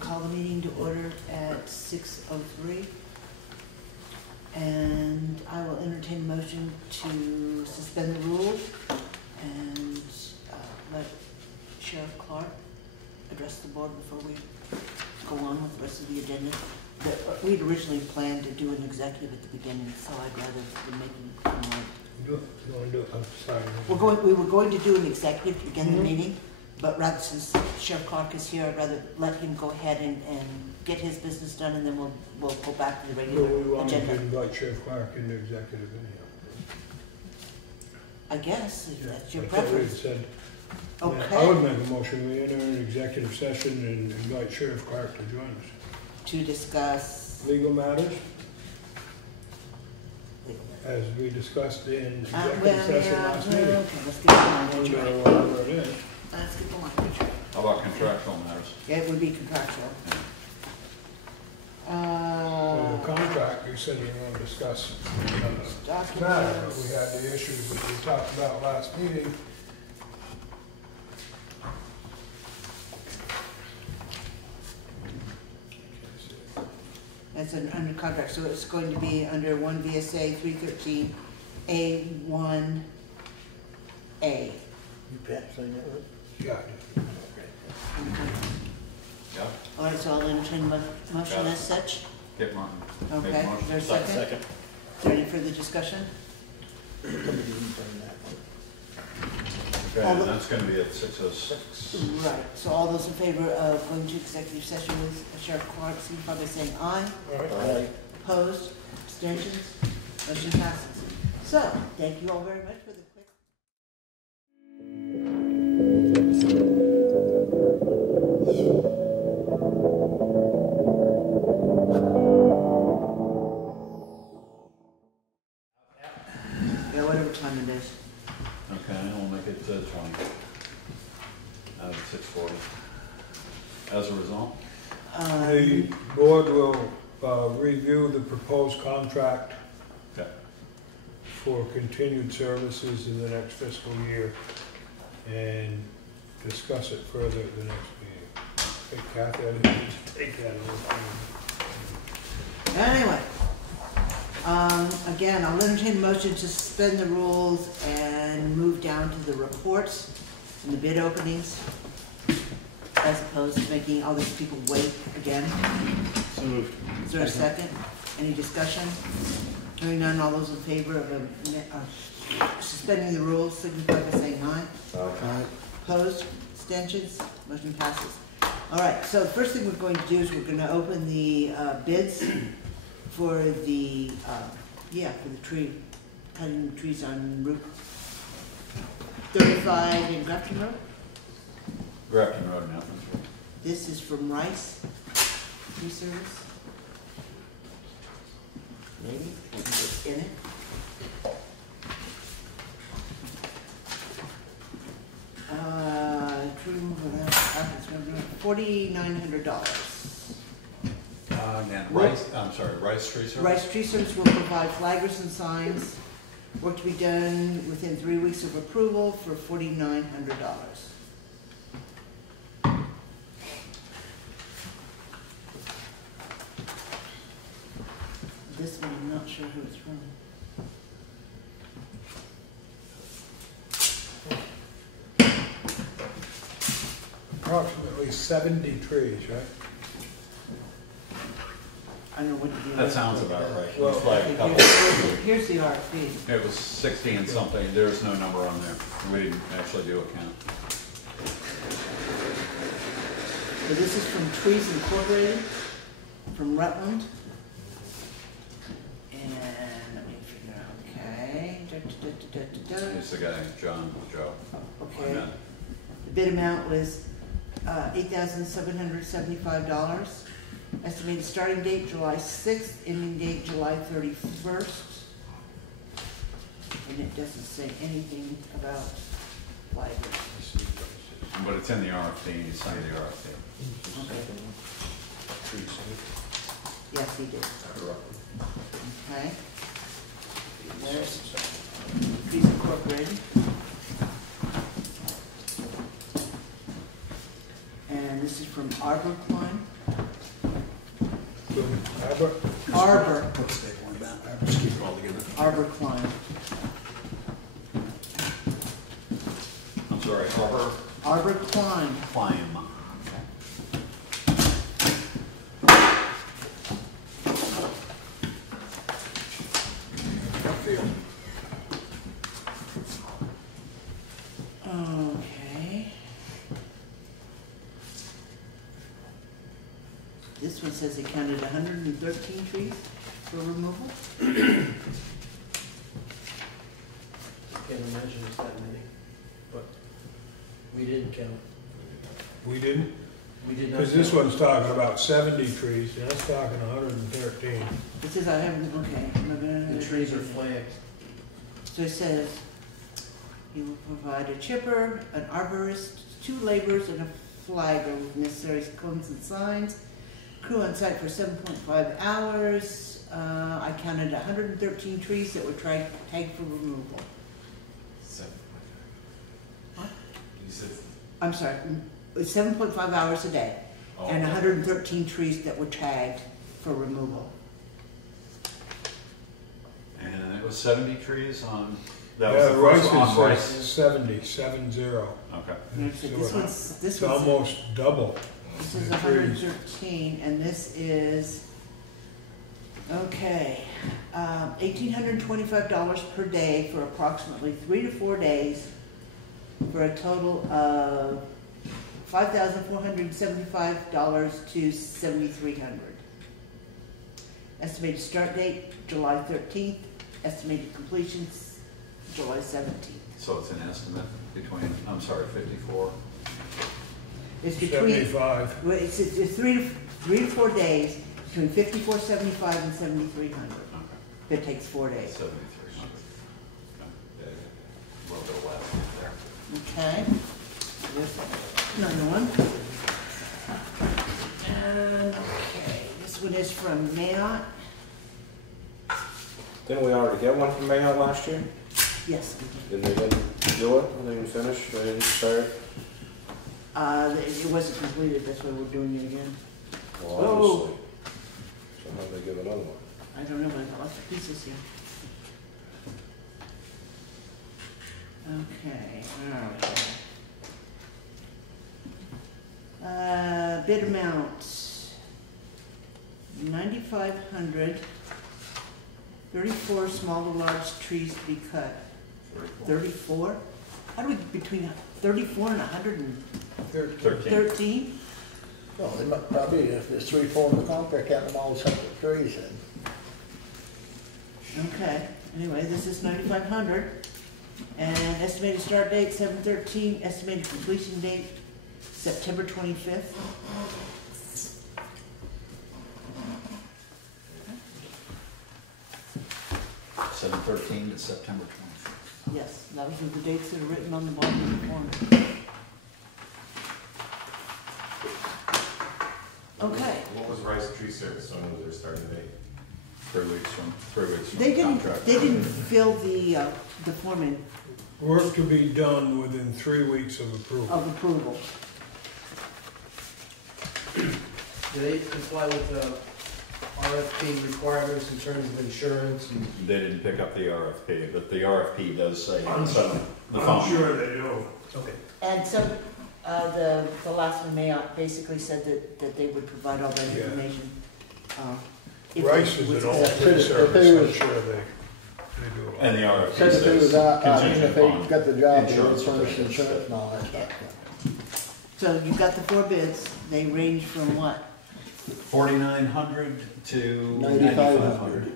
Call the meeting to order at 6:03. And I will entertain a motion to suspend the rules and let Sheriff Clark address the board before we go on with the rest of the agenda. We'd originally planned to do an executive at the beginning, so I'd rather than making You want to do it? I'm sorry. we were going to do an executive to begin the meeting, but rather, since Sheriff Clark is here, I'd rather let him go ahead and get his business done, and then we'll go back to the regular We want to agenda. invite Sheriff Clark into executive anyhow. I guess, if that's your That's what we preference. said. Okay. I would make a motion, we enter an executive session and invite Sheriff Clark to join us. To discuss Legal matters, as we discussed in executive session last meeting. Okay, let's get going. Or whatever it is. Let's get going. How about contractual matters? Yeah, it would be contractual. So the contract, you said you want to discuss matter, but we had the issues that we talked about last meeting. That's under contract, so it's going to be under 1 VSA 313 A1A. You Pat sign that one? Yeah. Yeah. All right, so I'll entertain a motion as such. Get mine. Okay, Make a is motion. there a second? Is there any further discussion? Somebody didn't sign that one. Okay, and that's going to be at 6:06. Right, so all those in favor of going to executive session with Sheriff Clark, signify by saying aye. Aye. Opposed, abstentions, motion passes. So, thank you all very much for the quick. Yeah, whatever time it is. Okay, we'll make it 20. Out of 6:40. As a result, The board will review the proposed contract okay. for continued services in the next fiscal year and discuss it further at the next meeting. Hey Kathy, I didn't need to take that away. Anyway, again, I'll entertain a motion to suspend the rules and move down to the reports and the bid openings, as opposed to making all these people wait again. So moved. Is there a second? Any discussion? Hearing none, all those in favor of suspending the rules, signify by saying aye. Aye. Opposed? Abstentions? Motion passes. All right, so the first thing we're going to do is we're going to open the bids for the, for the tree, cutting the trees on Route 35 in Grafton Road. Grafton Road now. This is from Rice Tree Service. Maybe, it's in it. Tree removal, $4,900. And Rice, Rice Tree Service? Rice Tree Service will provide flaggers and signs. Work to be done within 3 weeks of approval for $4,900. This one, I'm not sure who it's from. Approximately 70 trees, right? I don't know what to do. That sounds about right. Well, It's like a couple. Here's the RFP. It was 60 and something. There's no number on there. We didn't actually do a count. So this is from Trees Incorporated, from Rutland. And let me figure out, okay. It's the guy, Joe. Okay. The bid amount was $8,775. Estimated starting date July 6th, ending date July 31st. And it doesn't say anything about flaggers. But it's in the RFP, and you signed the RFP. Okay. Yes, he did. Okay. There's Trees Incorporated. And this is from Arbor Climb. Arbor. What's the one about? I just keep it all together. Arbor Climb. I'm sorry, Harbor Arbor Climb. Climb. Okay. This one says they counted 113 trees for removal. Can't imagine it's that many, but we didn't count. We didn't? We did not. Because this count. one's talking about 70 trees, and that's talking 113. It says I haven't, okay. The trees are flagged. So it says, you will provide a chipper, an arborist, 2 laborers, and a flagger with necessary cones and signs. Crew on site for 7.5 hours. I counted 113 trees that were tagged for removal. What? You said, I'm sorry, it's 7.5 hours a day, oh, and 113 trees that were tagged for removal. and it was 70 trees on, that Yeah, was the first one on Rice Rice? is 70. Okay. And it said this one's, It's almost double. this is the trees. 113, and this is, okay, $1,825 per day for approximately 3 to 4 days, for a total of $5,475 to $7,300. Estimated start date, July 13th. Estimated completion, July 17th. So it's an estimate between, I'm sorry, 54? It's between, 75. well, it's 3 to 4 days, between $5,475 and $7,300. Okay. It takes 4 days. 7,300. Okay. A little bit less there. Okay. This another one. And, okay, this one is from Mayotte. Didn't we already get one from Mayotte last year? Yes. Didn't they do it? They didn't finish? They didn't start? It wasn't completed, that's why we're doing it again. Well, Oh. obviously. So how'd they give another one? I don't know, but I got lots of pieces here. Okay, alright. Bid amount, 9,500, 34 small to large trees to be cut. 34? How do we, between 34 and 113? 13. Well, they might probably, if there's 3, 4 in the contract, count them all as separate trees then. Okay, anyway, this is 9,500, and estimated start date 7/13, estimated completion date September 25th. Seven 13 to September 25th. Yes, those are the dates that are written on the bottom of the form. Okay, What was Rice Tree Service, when was their starting date? 3 weeks from they didn't, contract. they didn't fill the form in Work to be done within 3 weeks of approval. of approval. Do they comply with the RFP requirements in terms of insurance and? They didn't pick up the RFP, but the RFP does say I'm- so. The I'm phone. sure they do. Okay. And so, the last one, Mayotte, basically said that they would provide all that Yeah. information. If Rice it is was an accepted. alternate If service, they I'm was- sure they do it. And the RFP Said if it was, says if contingent they upon got the job, they would insurance furnish certificates. insurance and all that stuff. yeah. So you got the 4 bids, they range from what? 4,900 to 9,500. 9,500.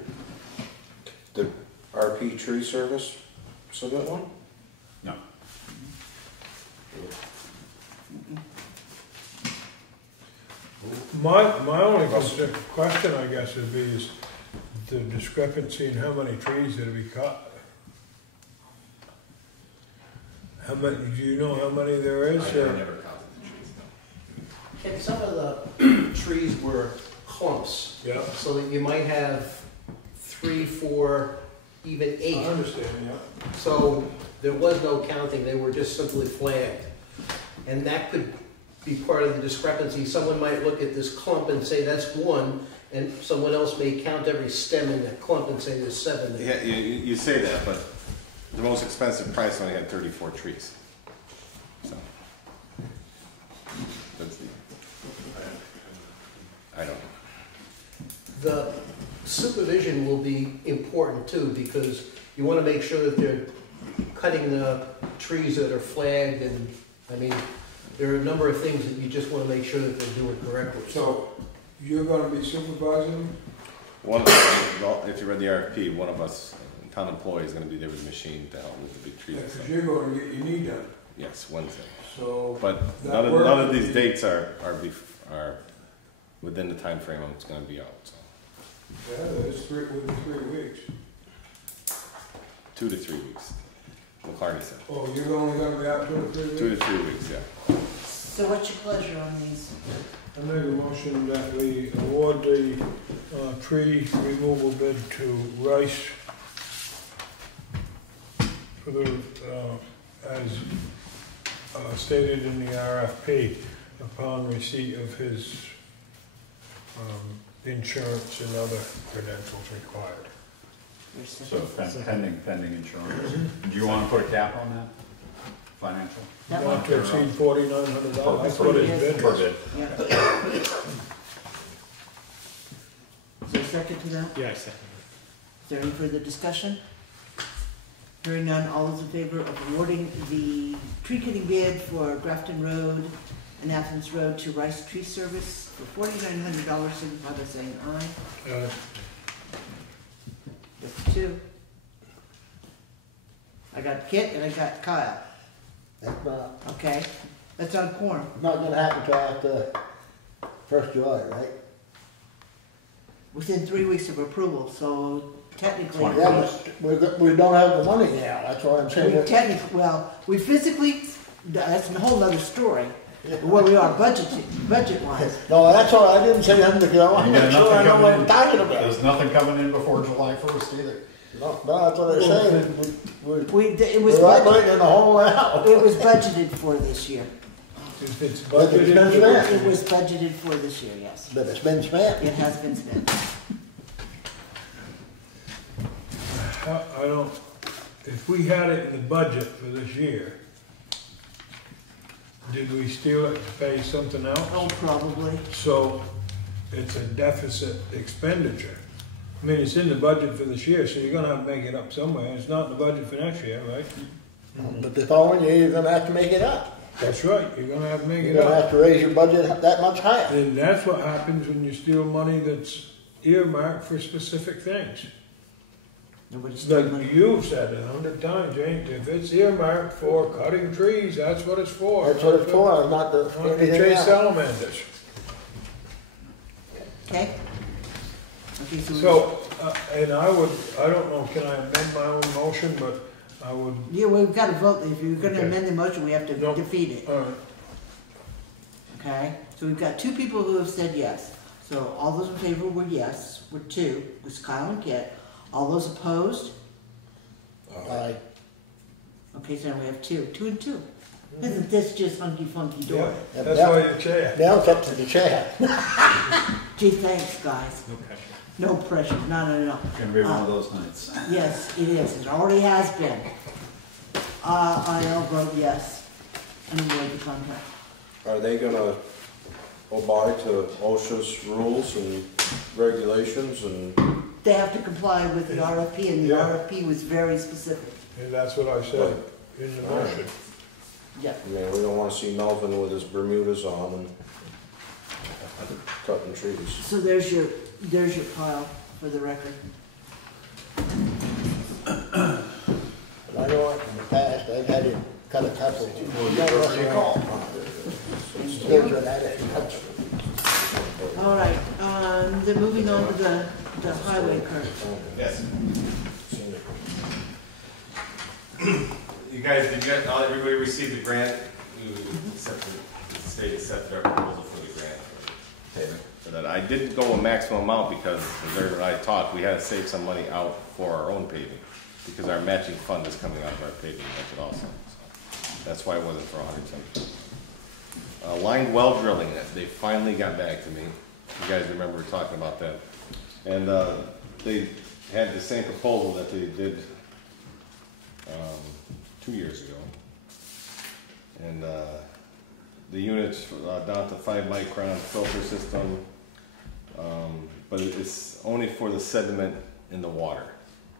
The RP Tree Service submit one? No. My only question, I guess, would be is the discrepancy in how many trees that be cut. How many, do you know how many there is? I or- never counted the trees, no. And some of the trees were clumps, Yeah, so that you might have 3, 4, even I 8. understand, yeah. So there was no counting, they were just simply flagged. And that could be part of the discrepancy. Someone might look at this clump and say that's 1, and someone else may count every stem in that clump and say there's 7 there. Yeah, you say that, but the most expensive price only had 34 trees. So, that's the, I don't know. The supervision will be important too, because you want to make sure that they're cutting the trees that are flagged, and, I mean, there are a number of things that you just want to make sure that they're doing correctly. So, you're gonna be supervising? One, if you read the RFP, one of us, town employee, is going to be there with a machine to help with the big trees. Yeah, and stuff. because you're gonna get your knee done, Yes, Wednesday. so. But that none work of would these be- dates are within the time frame it's going to be out. So Yeah, it's within 3 weeks. 2 to 3 weeks. McCartney said. Oh, you're only gonna be out 2 to 3 weeks? 2 to 3 weeks, yeah. So what's your pleasure on these? I make a motion that we award the tree removal bid to Rice for the, as stated in the RFP, upon receipt of his insurance and other credentials required. Your second? So pending insurance. Do you want to put a cap on that? Financial? That one? Not to exceed $4,900, that's what his bid Per was. bid. Yeah. Is there a second to that? Yeah, I second Is there any further discussion? Hearing none, all those in favor of awarding the tree cutting bid for Grafton Road and Athens Road to Rice Tree Service for $4,900, signify by saying aye. That's 2. I got Kit and I got Kyle, That's not, okay? That's on quorum. not gonna happen till after 1st July, right? Within 3 weeks of approval, so technically. Yeah, but we don't have the money now, that's why I'm saying. We technically, well, we physically, that's a whole other story, where we are budget-wise. No, that's all, I didn't say nothing because I want You to got make sure I nothing know what coming I'm in. talking about. There's nothing coming in before July 1st either. No, that's what I'm saying, It was we're budgeted, operating the whole way out. it was budgeted for this year. If it's But it's been budgeted, spent. It was budgeted for this year, yes. But it's been spent. It has been spent. I don't, if we had it in the budget for this year, did we steal it to pay something else? Oh, probably. So it's a deficit expenditure. I mean, it's in the budget for this year, so you're gonna have to make it up somewhere. It's not in the budget for next year, right? But the following year, you're gonna have to make it up. That's right, you're gonna have to make You're it gonna up. have to raise your budget that much higher. And that's what happens when you steal money that's earmarked for specific things. Nobody's stealing Like money. you've said 100 times, James, if it's earmarked for cutting trees, that's what it's for. That's what it's for, not the, Not to anything chase else. salamanders. Okay? Okay, So, and I don't know, can I amend my own motion, but I would, Yeah, we've got to vote. If you're gonna Okay. amend the motion, we have to No. defeat it, all right. okay? So we've got 2 people who have said yes. So all those in favor were yes, were 2, was Kyle and Kit. All those opposed? Aye. Okay, so now we have 2 and 2. Isn't this just hunky funky Yeah, dory? that's why you're chair. Now it's up to the chair. Gee, thanks, guys. No pressure. No pressure, no. Gonna be one of those nights. Yes, it is. It already has been. I'll vote yes. And award the contract. Are they gonna abide to OSHA's rules and regulations and? They have to comply with the RFP, and the Yeah. RFP was very specific. And that's what I said in the motion. Yeah. I mean, we don't wanna see Melvin with his Bermudas on and cutting trees. So there's your pile for the record. I know in the past, I've had to cut a couple. Those are that it. All right, then moving on to the highway curve. Yes. You guys, everybody received the grant? The state accepted our proposal for the grant payment for that I didn't go a maximum amount because, as Eric and I talked, we had to save some money out for our own paving, because our matching fund is coming out of our paving budget also. So that's why it wasn't for 100%. Lined well drilling, they finally got back to me. You guys remember talking about that. And they had the same proposal that they did 2 years ago. And the units down to 5 micron filter system, but it's only for the sediment in the water.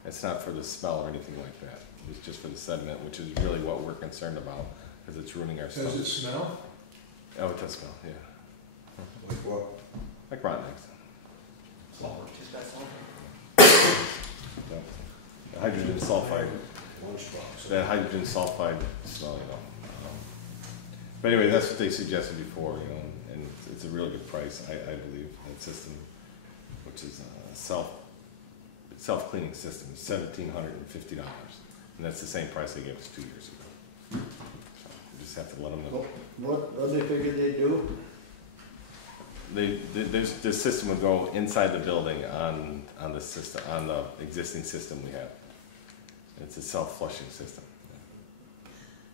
It's not for the smell or anything like that. It's just for the sediment, which is really what we're concerned about, because it's ruining our stuff. Does it smell? Oh, it does smell, yeah. Like what? Like rotten eggs. Sulfur, just got sulfur. Yeah. The hydrogen sulfide. That hydrogen sulfide smell, you know. But anyway, that's what they suggested before, you know, and it's a really good price, I believe, that system, which is a self-cleaning system, $1,750, and that's the same price they gave us 2 years ago. So you just have to let them know. What they figured they'd do? This system would go inside the building on the system, on the existing system we have. It's a self-flushing system.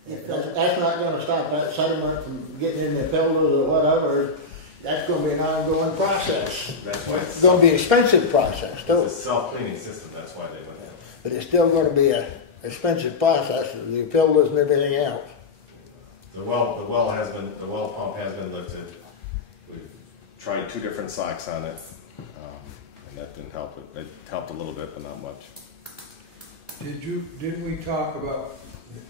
That's not gonna stop that sediment from getting in the filters or whatever. That's gonna be an ongoing process. That's why It's gonna be an expensive process too. It's a self-cleaning system, that's why they went there. But it's still gonna be an expensive process, the filters and everything else. The well pump has been lifted. We've tried 2 different socks on it, and that didn't help it. It helped a little bit, but not much. Didn't we talk about,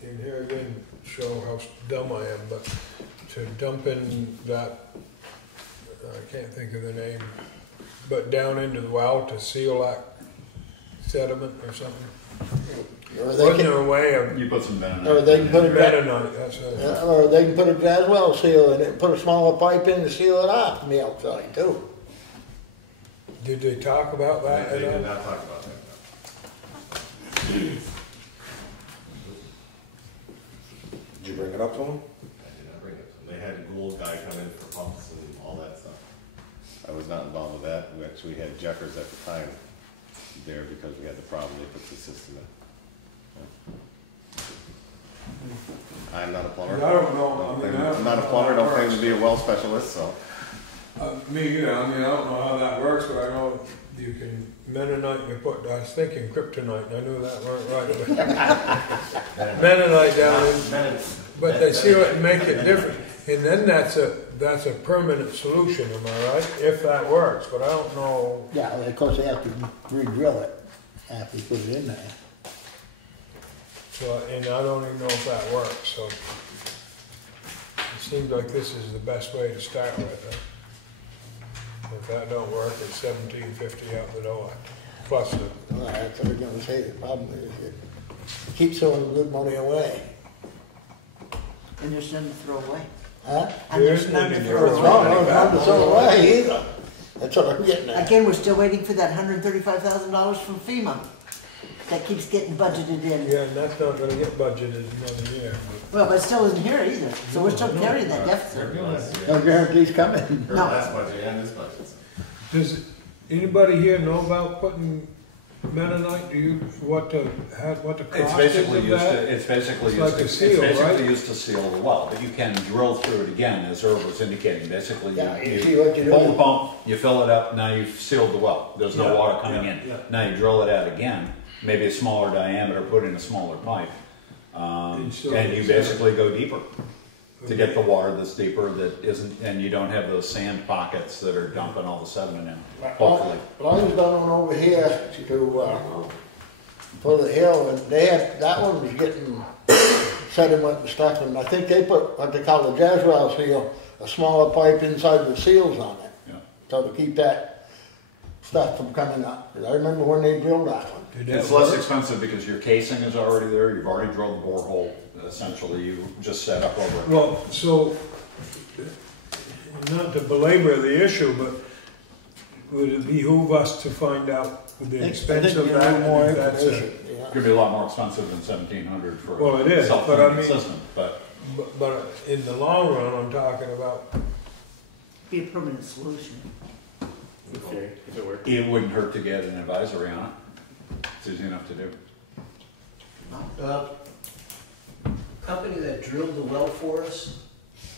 and here again, show how dumb I am, but to dump in that, I can't think of the name, but down into the well to seal that sediment or something? Or they Wasn't can, there a way of You put some venom. or they can put a, Mennonite, that's it. or they can put a gas well seal in it and put a smaller pipe in to seal it off from the outside too. Did they talk about that They at did all? not talk about that. Did you bring it up to them? I did not bring it. They had a Gould guy come in for pumps and all that stuff. I was not involved with that. We actually had Jeffers at the time there because we had the problem they put the system in. I'm not a plumber. I don't know. I'm not a plumber, don't claim to be a well specialist, so. Me either. I mean, I don't know how that works, but I know you can Mennonite. You put. I was thinking kryptonite, and I knew that weren't right. But Mennonite down in, but they seal it and make it different, and then that's a permanent solution. Am I right? If that works, but I don't know. Yeah, of course they have to re-drill it after you put it in there. So, and I don't even know if that works. So it seems like this is the best way to start with. If that don't work, it's $1,750 out the door. Plus the Well, that's what I was gonna say, the problem is it keeps throwing good money away. And there's none to throw away. Huh? And there's There none to isn't throw any. away. No, not to throw away either. That's what I'm getting at. Again, we're still waiting for that $135,000 from FEMA that keeps getting budgeted in. yeah, and that's not going to get budgeted another year. Well, but it still isn't here either, so we're still carrying that deficit. No guarantees coming. Her No. last budget and this budget. Does anybody here know about putting Mennonite? Do you what the It's cost basically is of used that? to, it's basically It's used like to, a seal, it's basically right? used to seal the well, but you can drill through it again, as Herb was indicating. Basically, Yeah, you you see what you pull do. the pump, you fill it up, now you've sealed the well. There's no Yeah, water coming yeah, in. yeah. Now you drill it out again, maybe a smaller diameter, put in a smaller pipe. And so And you it's, basically go deeper to get the water that's deeper that isn't, and you don't have those sand pockets that are dumping all the sediment in, hopefully. Well, I was going over here to, for the hill, and they had, that one was getting sediment and stuff, and I think they put what they call the Jazrael seal, a smaller pipe inside the seals on it. Yeah. So to keep that stuff from coming up. 'Cause I remember when they drilled that one. did that It's less work? expensive because your casing is already there, you've already drilled the borehole, essentially, you just set up over it. Well, so not to belabor the issue, but would it behoove us to find out the I expense think of you that? need more and if that's a- information, yeah. It's gonna be a lot more expensive than $1,700 for Well, it a is, but I self-cleaning mean- system, but But in the long run, I'm talking about. Be a permanent solution. in theory, if it worked. It wouldn't hurt to get an advisory on it. It's easy enough to do. Company that drilled the well for us,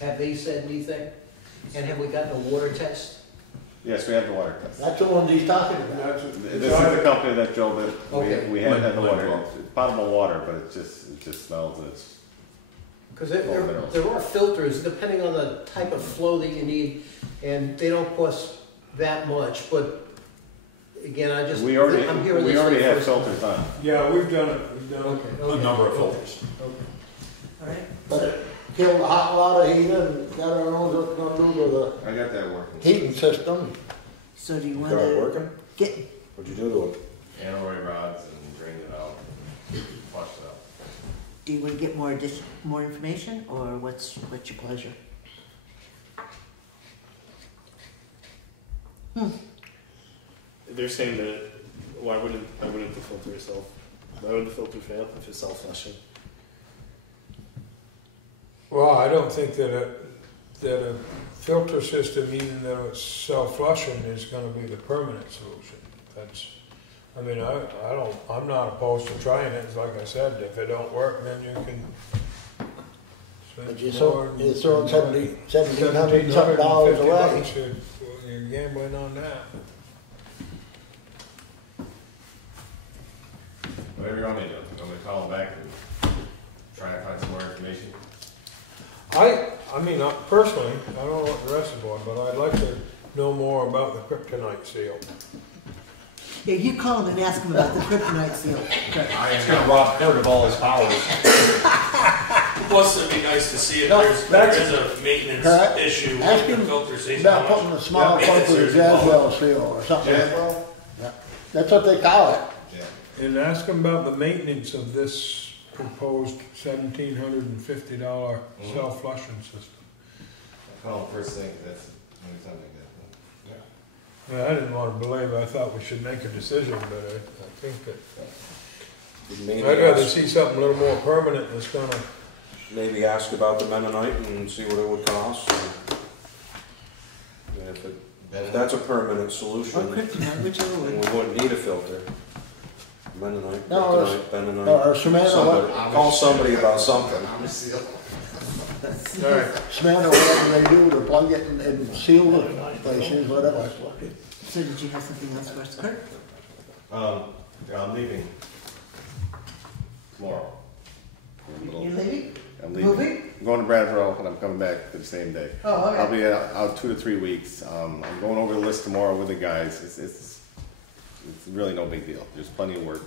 have they said anything? And have we gotten a water test? Yes, we have the water test. That's the one he's talking about. This is the company that drilled it. Okay. We have had the water. Well. It's potable water, but it just smells. It's Because there are filters, depending on the type of flow that you need, and they don't cost that much, but again, I'm we hearing already this for the have first time. filters on. Yeah, we've done it. We've done Okay. A number of filters. Okay. All right. But killed the hot water heater and God knows what's gonna do to I got that working. the heating system. So do you You want got it to working? get, What'd you do to it? Aneroid rods and drained it out, flushed it out. do you want to get more information, or what's your pleasure? They're saying that why wouldn't the filter itself? Why would the filter fail if it's self-flushing? Well, I don't think that a filter system, even though it's self-flushing, is gonna be the permanent solution. I mean, I'm not opposed to trying it. It's like I said, if it don't work, then you can But spend you're throwing $1,700 something dollars away. You're gambling on that. Whatever you want me to do. I'm gonna call them back and try to find some more information. I mean, personally, I don't know what the rest of the board, but I'd like to know more about the kryptonite seal. Yeah, you call him and ask him about the kryptonite seal. It's gonna rob Kurt of all his powers. Plus, it'd be nice to see if No, there is a maintenance Correct. issue Ask with him the filter station. about putting a small pump with a Jaswell seal or something. Jaswell? Yeah. That's what they call it. Yeah. And ask him about the maintenance of this proposed $1,750 self-flushing system. I call them first thing. That's the only time they get them. I didn't want to believe, I thought we should make a decision, but I think that, Maybe I'd rather ask, see something a little more permanent that's gonna, maybe ask about the Mennonite and see what it would cost. And if that's a permanent Or solution, kryptonite, whichever then one. we wouldn't need a filter. Mennonite, No, kryptonite, Mennonite. Or cement or Somebody, what, call somebody about something. alright, cement or whatever they do to plug it and seal the places, whatever. So did you have something else for us, Kurt? I'm leaving tomorrow. You're leaving? I'm leaving. Moving? I'm going to Bradford and I'm coming back the same day. Oh, okay. I'll be out 2 to 3 weeks. I'm going over the list tomorrow with the guys. It's really no big deal. There's plenty of work,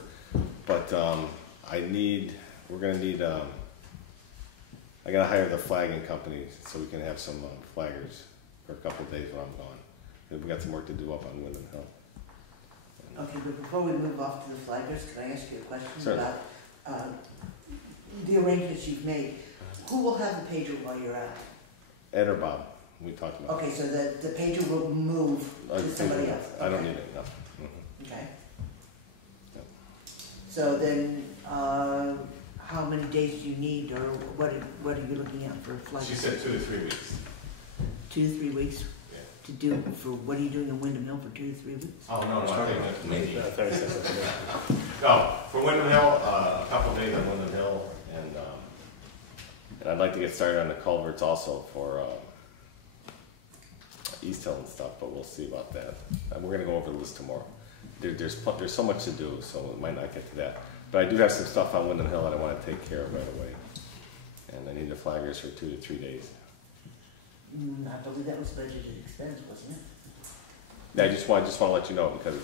but we're gonna need. I gotta hire the flagging company so we can have some flaggers for a couple of days when I'm gone. We got some work to do up on Windham Hill. Okay, but before we move off to the flaggers, can I ask you a question Certainly. about the arrangements you've made? Who will have the pager while you're out? Ed or Bob, we talked about. Okay, so the pager will move to somebody else? I don't Okay. need it. No. Okay. Yep. So then, how many days do you need, or what are you looking at for flaggers? She said 2 to 3 weeks. 2 to 3 weeks Yeah. to do, for, what are you doing in Windham Hill for 2 to 3 weeks? Oh no, I think that's maybe. 36. No, for Windham Hill, a couple of days on Windham Hill, and I'd like to get started on the culverts also for East Hill and stuff, but we'll see about that. We're gonna go over the list tomorrow. There's so much to do, so we might not get to that. But I do have some stuff on Windham Hill that I want to take care of right away, and I need the flaggers for 2 to 3 days. I believe that was budgeted expense, wasn't it? Yeah, I just want to let you know because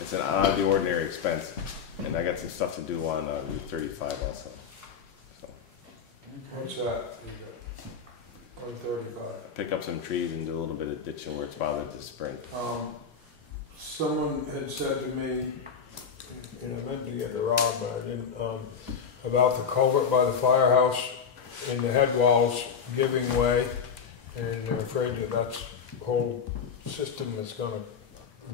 it's an out of the ordinary expense, and I got some stuff to do on Route 35 also. So what's that? 135. pick up some trees and do a little bit of ditching where it's bothered this spring. Someone had said to me, and I meant to get to Rob, but I didn't, about the culvert by the firehouse and the head walls giving way, and they're afraid that that's the whole system that's gonna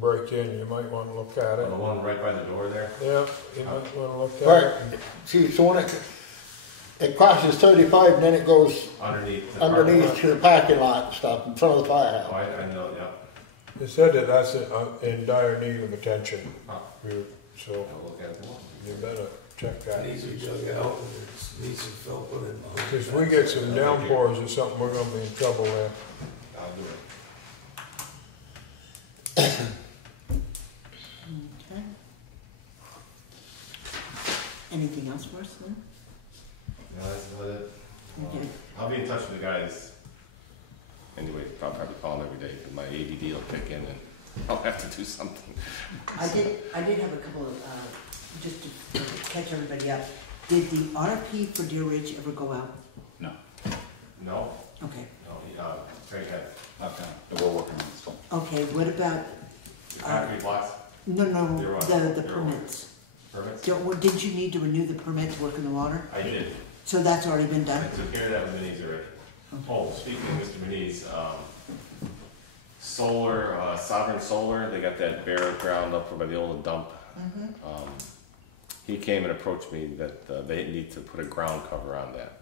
break in. You might wanna look at it. The one right by the door there? Yeah, you might wanna look Right. at it. See, so when it crosses 35 and then it goes Underneath. underneath to the parking lot and stuff in front of the Oh, firehouse. I know, yeah. They said that that's in dire need of attention, Huh. so I'll look at it tomorrow. you better check that. It needs to be dug out and it needs some fill put in. If we get some downpours or something, we're gonna be in trouble there. I'll do it. Okay. Anything else for us, Lynn? No, that's about it. Okay. I'll be in touch with the guys. Anyway, I'll probably call them every day, but my ADD will kick in and I'll have to do something. I did have a couple of, just to catch everybody up. Did the RFP for Deer Ridge ever go out? No. No, Okay. no, Craig had Okay. We're working on this one. Okay, what about, concrete blocks, no, You're what? the You're permits? permits. Didn't you need to renew the permit to work in the water? I did. So that's already been I done? took care of that with Meadows already. Oh, speaking of Mr. Meadows, solar, Soveren Solar, they got that bare ground up by the old dump. Mm-hmm. He came and approached me that they need to put a ground cover on that.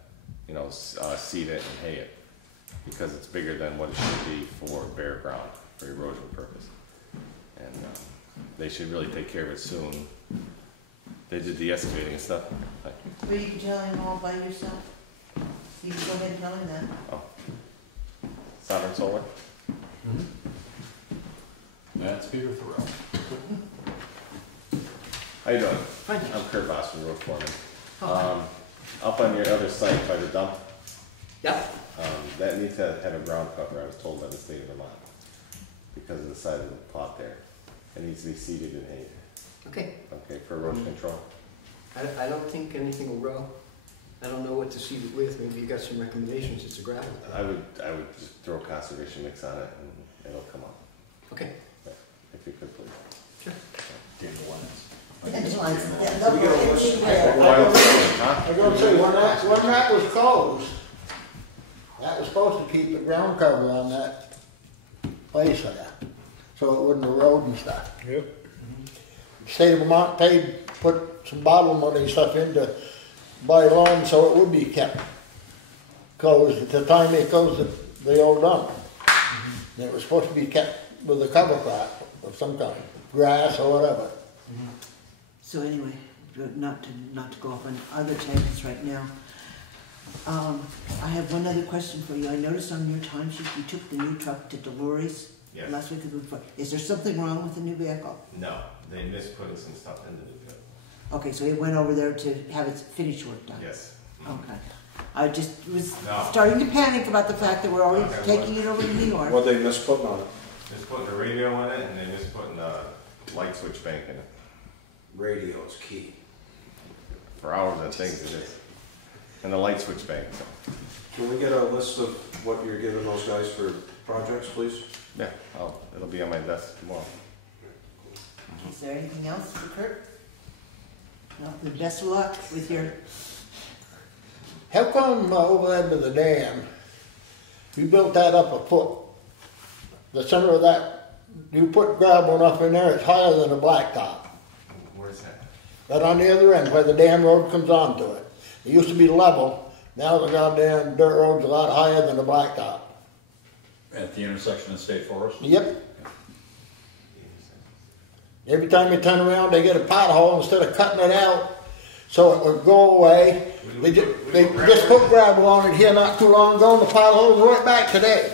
You know, seed it and hay it. Because it's bigger than what it should be for bare ground, for erosion purpose. And they should really take care of it soon. They did the excavating and stuff. But you can tell him all by yourself. You can go ahead and tell him that. Oh. Soveren Solar? That's Peter Thurell. How you doing? Fine. I'm Kurt Boston, road foreman. Oh, Up on your other site by the dump, Yep. that needs to have a ground cover, I was told by the state of Vermont, because of the size of the plot there. It needs to be seeded and hay, Okay. okay, for erosion control. I don't think anything will grow. I don't know what to seed it with. Maybe you got some recommendations. It's a gravel. I would just throw conservation mix on it and it'll come up, Okay. if you could please. Sure. Dandelions, yeah, We they'll get a go list. anywhere. Huh? I was gonna say, when that was closed, that was supposed to keep the ground cover on that place there, so it wouldn't erode and stuff. Yep. The state of Vermont put some bottle money and stuff in to buy land so it would be kept closed at the time they closed the old dump. And it was supposed to be kept with a cover crop of some kind, grass or whatever. So anyway, not to go off on other tangents right now. I have one other question for you. I noticed on your timesheet you took the new truck to Dolores Yes. last week or the week before. Is there something wrong with the new vehicle? No, they missed putting some stuff in the new bill. Okay, so he went over there to have its finish work done. Yes. Okay. I just was No. starting to panic about the fact that we're already Okay, taking it over to New York. What they miss putting on it? Just putting a radio in it and they just putting a light switch bank in it. Radio is key. For hours and things it is. And the light switch bank, so. Can we get a list of what you're giving those guys for projects, please? Yeah, it'll be on my desk tomorrow. Is there anything else for Kurt? No, the best of luck with your, How come over there by the dam, you built that up a foot? The center of that, you put gravel enough in there, it's higher than a blacktop. Where's that? Right on the other end where the dam road comes onto it. It used to be level, now the goddamn dirt road's a lot higher than the blacktop. At the intersection of State Forest? Yep. Every time you turn around, they get a pothole instead of cutting it out so it would go away. They just put gravel on it here not too long ago, and the pothole's right back today.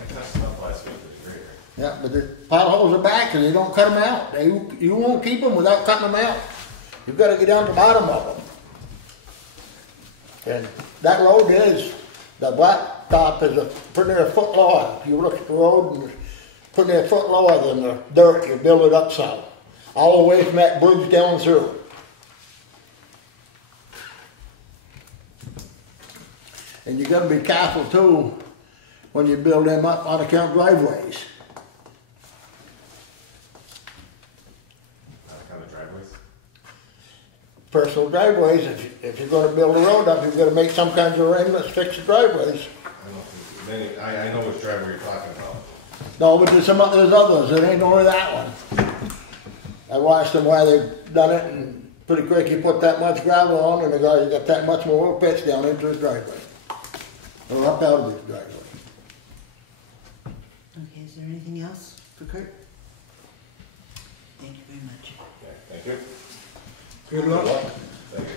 I touched it up last week with the grader. Yeah, but the potholes are back and they don't cut them out. You won't keep them without cutting them out. You've got to get down to the bottom of them. And that road is, the blacktop is pretty near a foot lower. If you look at the road and it's pretty near a foot lower than the dirt, you build it up some. All the way from that bridge down through. And you got to be careful too when you build them up on account driveways. Kind of driveways? Personal driveways, if you're going to build a road up, you've got to make some kinds of arrangements, fix the driveways. I know which driveway you're talking about. No, but there's others. It ain't only that one. I watched them while they've done it, and pretty quick you put that much gravel on, and the guy's got that much more pitch down into his driveway, or up out of his driveway. Okay, is there anything else for Kurt? Thank you very much. Okay, thank you. Good luck. Thank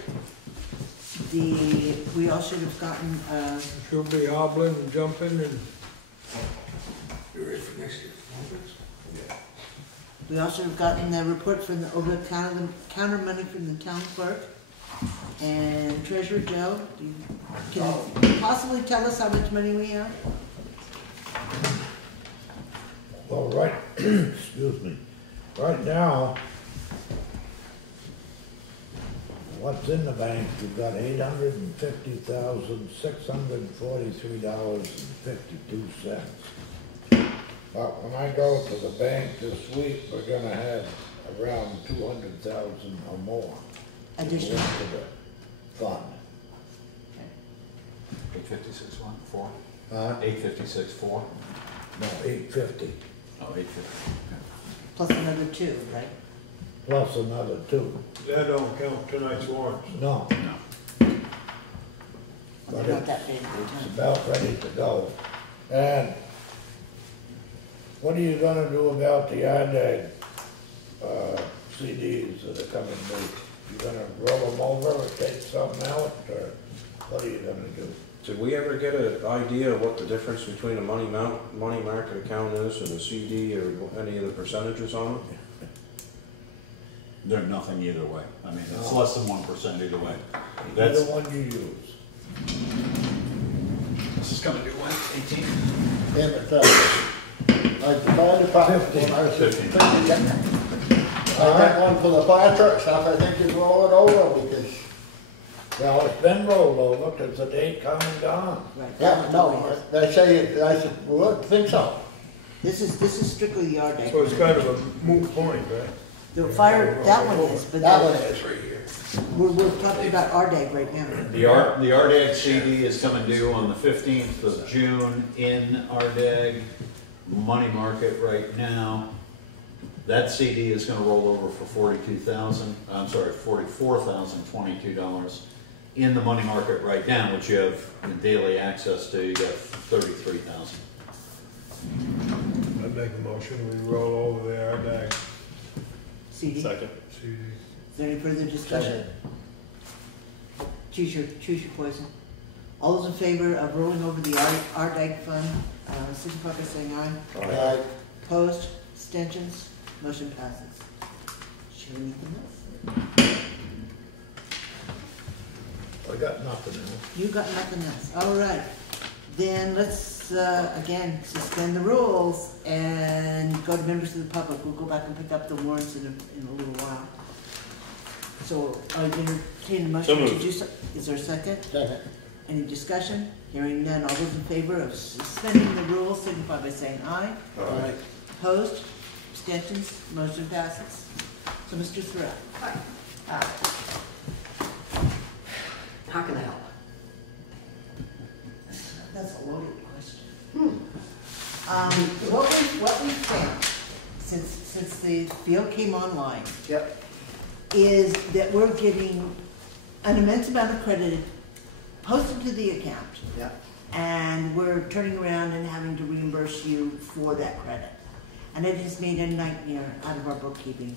you. We all should have gotten, She'll be hobbling and jumping and You ready for next year's conference? we all should have gotten the report from the over-the-counter money from the town clerk. And Treasurer Joe, can you possibly tell us how much money we have? Well, right, excuse me, right now, what's in the bank, you've got $850,643.52. But when I go to the bank this week, we're gonna have around 200,000 or more. Additional. To the fund. 856 4? 856.4? No, 850, Oh, 850. Plus another 2, right? plus another 2. that don't count tonight's warrants. No, No. Well, But they're not that big. it's about ready to go. And what are you gonna do about the IDAG CDs that are coming due? You gonna roll them over or take something out, or what are you gonna do? Did we ever get an idea of what the difference between a money market account is and a CD, or any of the percentages on it? They're nothing either way. I mean, it's No. less than 1% either way. Either That's, one you use. this is coming due when? 18? Damn it, like the fire department, when I was 15. I got one for the fire truck stuff, I think you roll it over because, Well, it's been rolled over, cause the date come and gone. Right. yeah, no, they say, I said, well, I think so. This is strictly the R day. So it's kind of a moot point, right? The fire, that one is, but That one is. we're talking about R day right now. The RDAG CD is coming due on the 15th of June in RDAG money market right now. That CD is gonna roll over for $44,022 in the money market right now, which you have daily access to. You got 33,000. I'd make a motion, we roll over the RDAG CD, is Second. CD. there any further discussion? Choose your poison. All those in favor of rolling over the R day fund, signify by saying aye. Right. Opposed, abstentions, motion passes. Should we anything else? I got nothing else. You got nothing else. All right. Then let's, again, suspend the rules and go to members of the public. We'll go back and pick up the warrants in a little while. So I entertain a motion So to moved. do so. Is there a second? Second. Any discussion? Hearing none. All those in favor of suspending the rules signify by saying aye. Aye. Opposed? Abstentions? Motion passes. So Mr. Thurell. How can I help? That's a loaded question. What we found since the field came online Yep. is that we're getting an immense amount of credit posted to the account, Yep. and we're turning around and having to reimburse you for that credit. And it has made a nightmare out of our bookkeeping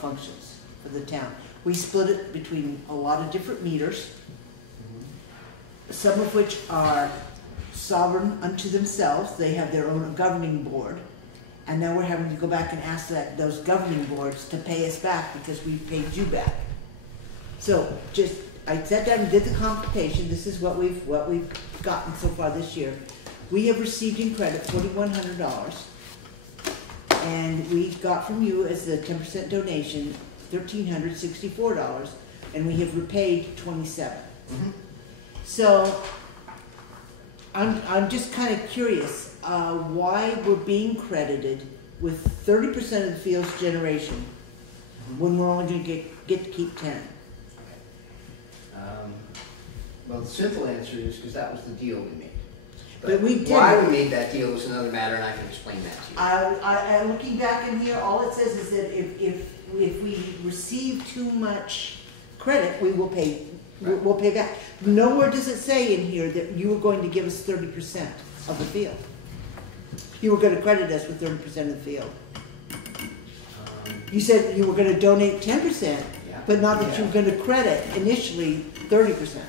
functions for the town. We split it between a lot of different meters, some of which are sovereign unto themselves. They have their own governing board. And now we're having to go back and ask those governing boards to pay us back because we paid you back. So I sat down and did the computation. This is what we've gotten so far this year. We have received in credit $4,100. And we got from you as the 10% donation, $1,364. And we have repaid $27. So I'm just kind of curious why we're being credited with 30% of the field's generation when we're only going to get to keep 10. Well, the simple answer is because that was the deal we made. But we did. Why we made that deal is another matter, and I can explain that to you. Looking back in here, all it says is that if we receive too much credit, we will pay. We'll pay back. Nowhere does it say in here that you were going to give us 30% of the field. You were gonna credit us with 30% of the field. You said you were gonna donate 10%, Yeah. but not that you were gonna credit initially 30%.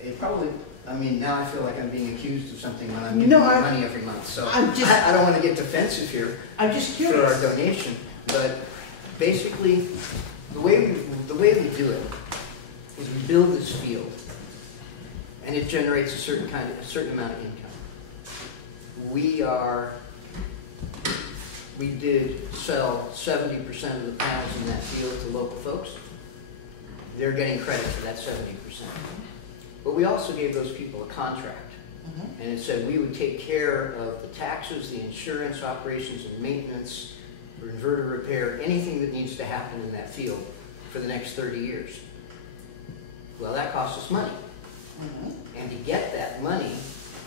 It probably, I mean, now I feel like I'm being accused of something when I'm giving No, you money every month, so I'm just- I don't want to get defensive here I'm just for our curious. donation, but basically, the way we do it is we build this field, and it generates a certain amount of income. We did sell 70% of the pounds in that field to local folks. They're getting credit for that 70%. But we also gave those people a contract. And it said we would take care of the taxes, the insurance, operations and maintenance, for inverter repair, anything that needs to happen in that field for the next 30 years. Well, that costs us money. And to get that money,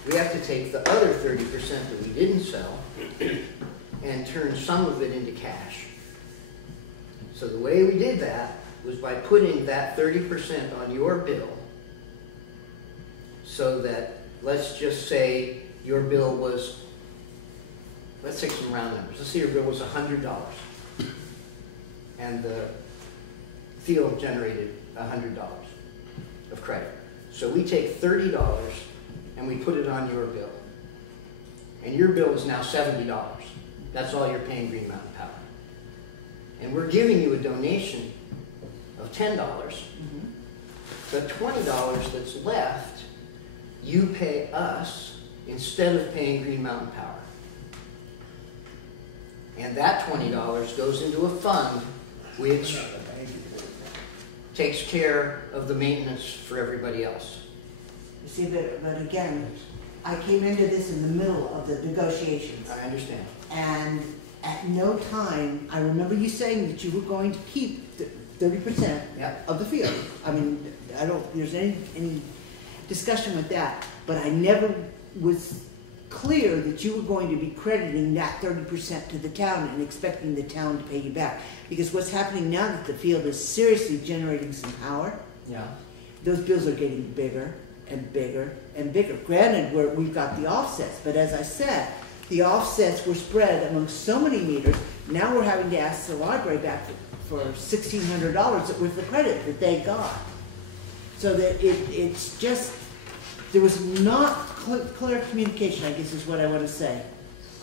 we have to take the other 30% that we didn't sell and turn some of it into cash. So the way we did that was by putting that 30% on your bill, so that, let's just say your bill was, let's take some round numbers. Let's say your bill was $100 and the field generated $100 of credit. So we take $30 and we put it on your bill. And your bill is now $70. That's all you're paying Green Mountain Power. And we're giving you a donation of $10. The $20 that's left, you pay us instead of paying Green Mountain Power. And that $20 goes into a fund which takes care of the maintenance for everybody else. You see, but again, I came into this in the middle of the negotiations. I understand. And at no time, I remember you saying that you were going to keep 30% of the field. I mean, I don't think there's any discussion with that, but I never was clear that you were going to be crediting that 30% to the town and expecting the town to pay you back. Because what's happening now that the field is seriously generating some power, those bills are getting bigger and bigger and bigger. Granted, we've got the offsets, but as I said, the offsets were spread among so many meters. Now we're having to ask the library back for $1,600 with the credit that they got. So that it's just, there was not clear communication, I guess is what I want to say,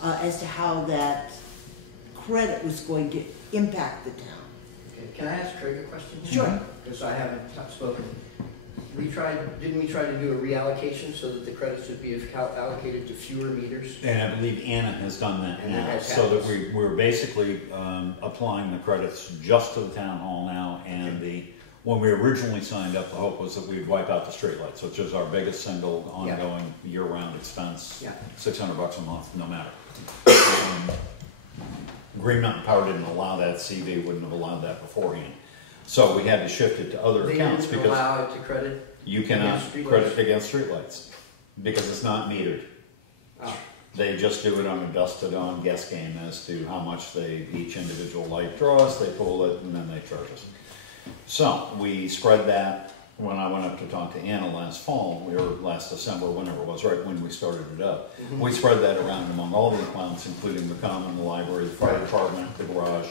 as to how that credit was going to impact the town. Okay. Can I ask Craig a question? Sure. Because I haven't spoken. Didn't we try to do a reallocation so that the credits would be allocated to fewer meters? And I believe Anna has done that And now, so that we're basically applying the credits just to the town hall now. And when we originally signed up, the hope was that we'd wipe out the streetlights, which is our biggest single ongoing year-round expense, $600 a month, no matter. Green Mountain Power didn't allow that, CV wouldn't have allowed that beforehand. So we had to shift it to other accounts because allow it to credit. You cannot credit against streetlights because it's not metered. Oh. They just do it on a dusk-to-dawn guess game as to how much each individual light draws. They pull it and then they charge us. So we spread that. When I went up to talk to Anna last fall, or last December, whenever it was, right when we started it up, we spread that around among all the accounts, including the common, the library, the fire department, the garage,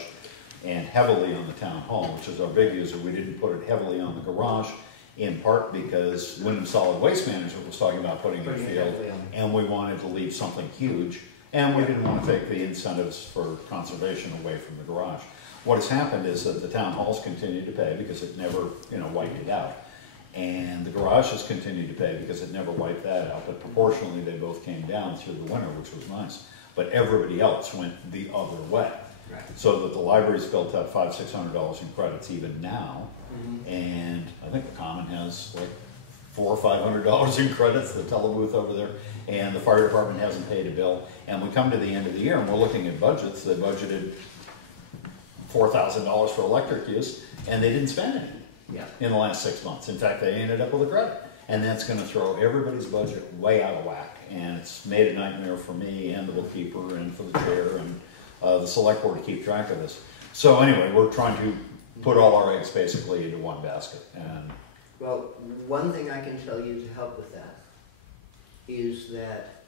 and heavily on the town hall, which is our big user. We didn't put it heavily on the garage, in part because Wyndham Solid Waste Management was talking about putting it in the field, and we wanted to leave something huge, and we didn't want to take the incentives for conservation away from the garage. What has happened is that the town halls continue to pay because it never, wiped it out. And the garage has continued to pay because it never wiped that out, but proportionally they both came down through the winter, which was nice. But everybody else went the other way. Right. So that the library's built up $500-600 in credits even now, and I think the common has like $400 or $500 in credits, the telebooth over there, and the fire department hasn't paid a bill. And we come to the end of the year and we're looking at budgets. They budgeted $4,000 for electric use, and they didn't spend any in the last 6 months. In fact, they ended up with a credit, and that's going to throw everybody's budget way out of whack. And it's made a nightmare for me and the bookkeeper and for the chair and the select board to keep track of this. So anyway, we're trying to put all our eggs basically into one basket. And well, one thing I can tell you to help with that is that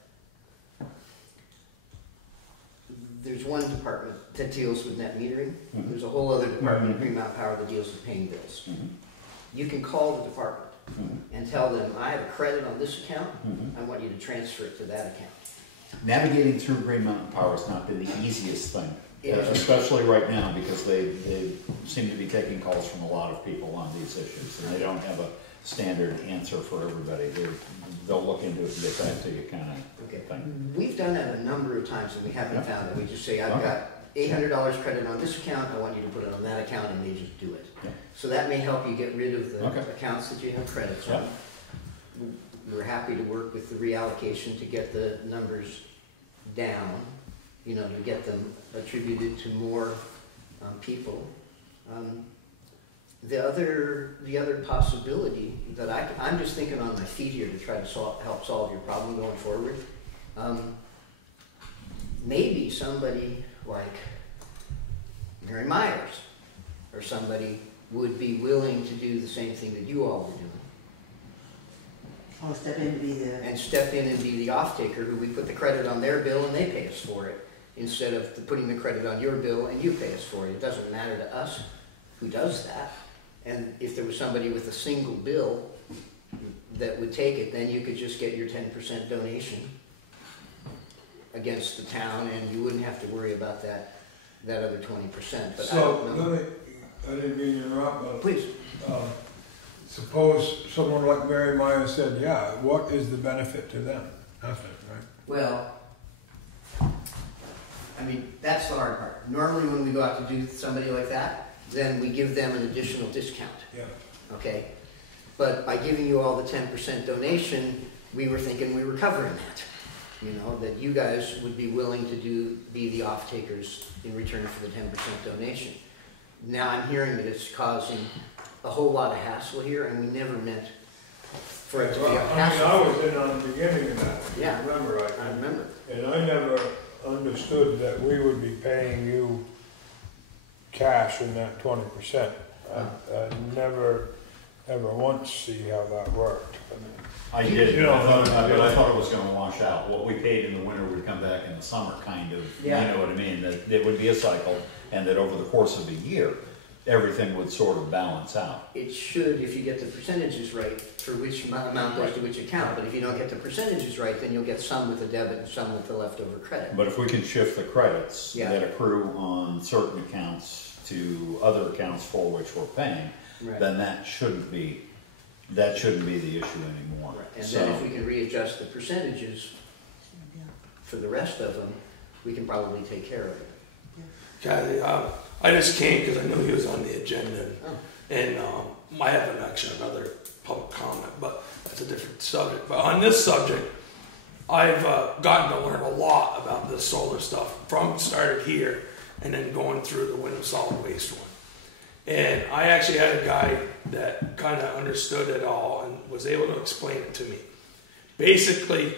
there's one department that deals with net metering. Mhm. There's a whole other department in Green Mountain Power that deals with paying bills. Mhm. You can call the department Mhm. and tell them, I have a credit on this account, Mhm. I want you to transfer it to that account. Navigating through Green Mountain Power has not been the easiest thing, Yeah. especially right now, because they seem to be taking calls from a lot of people on these issues, and they don't have a standard answer for everybody. They'll look into it and get back to you kind of Okay. thing. We've done that a number of times and we haven't Yeah. found it. We just say, I've Okay. got $800 credit on this account, I want you to put it on that account, and they just do it. Yeah. So that may help you get rid of the Okay. accounts that you have credits Yeah. on. We're happy to work with the reallocation to get the numbers down, you know, to get them attributed to more people. The other possibility that I'm just thinking on my feet here to try to help solve your problem going forward. Maybe somebody like Mary Myers or somebody would be willing to do the same thing that you all are doing. Oh, step in to be the. And step in and be the off-taker who we put the credit on their bill and they pay us for it, instead of putting the credit on your bill and you pay us for it. It doesn't matter to us who does that. And if there was somebody with a single bill that would take it, then you could just get your 10% donation against the town and you wouldn't have to worry about that other 20%. But I don't know. I didn't mean to interrupt, but. Please. Suppose someone like Mary Myers said, yeah, what is the benefit to them? Nothing, right? Well, I mean, that's the hard part. Normally when we go out to do somebody like that, then we give them an additional discount. Yeah. Okay? But by giving you all the 10% donation, we were thinking we were covering that. You know, that you guys would be willing to be the off-takers in return for the 10% donation. Now I'm hearing that it's causing a whole lot of hassle here, and we never meant for it to be a hassle. I was in on the beginning of that. Yeah. I remember right. I remember. And I never understood that we would be paying you cash in that 20%. I never ever once see how that worked. I did, You know, but I thought it was gonna wash out. What we paid in the winter would come back in the summer, kind of, you Yeah. know what I mean? That it would be a cycle, and that over the course of a year, everything would sort of balance out. It should if you get the percentages right for which amount goes to which account. But if you don't get the percentages right, then you'll get some with the debit and some with the leftover credit. But if we can shift the credits Yeah. that accrue on certain accounts to other accounts for which we're paying, Right. then that shouldn't be the issue anymore. Right. And So- then if we can readjust the percentages for the rest of them, we can probably take care of it. Kathy, I just came because I knew he was on the agenda, Oh. and I have another public comment, but that's a different subject. But on this subject, I've gotten to learn a lot about this solar stuff from started here and then going through the Wyndham Solid Waste one. And I actually had a guy that kind of understood it all and was able to explain it to me. Basically,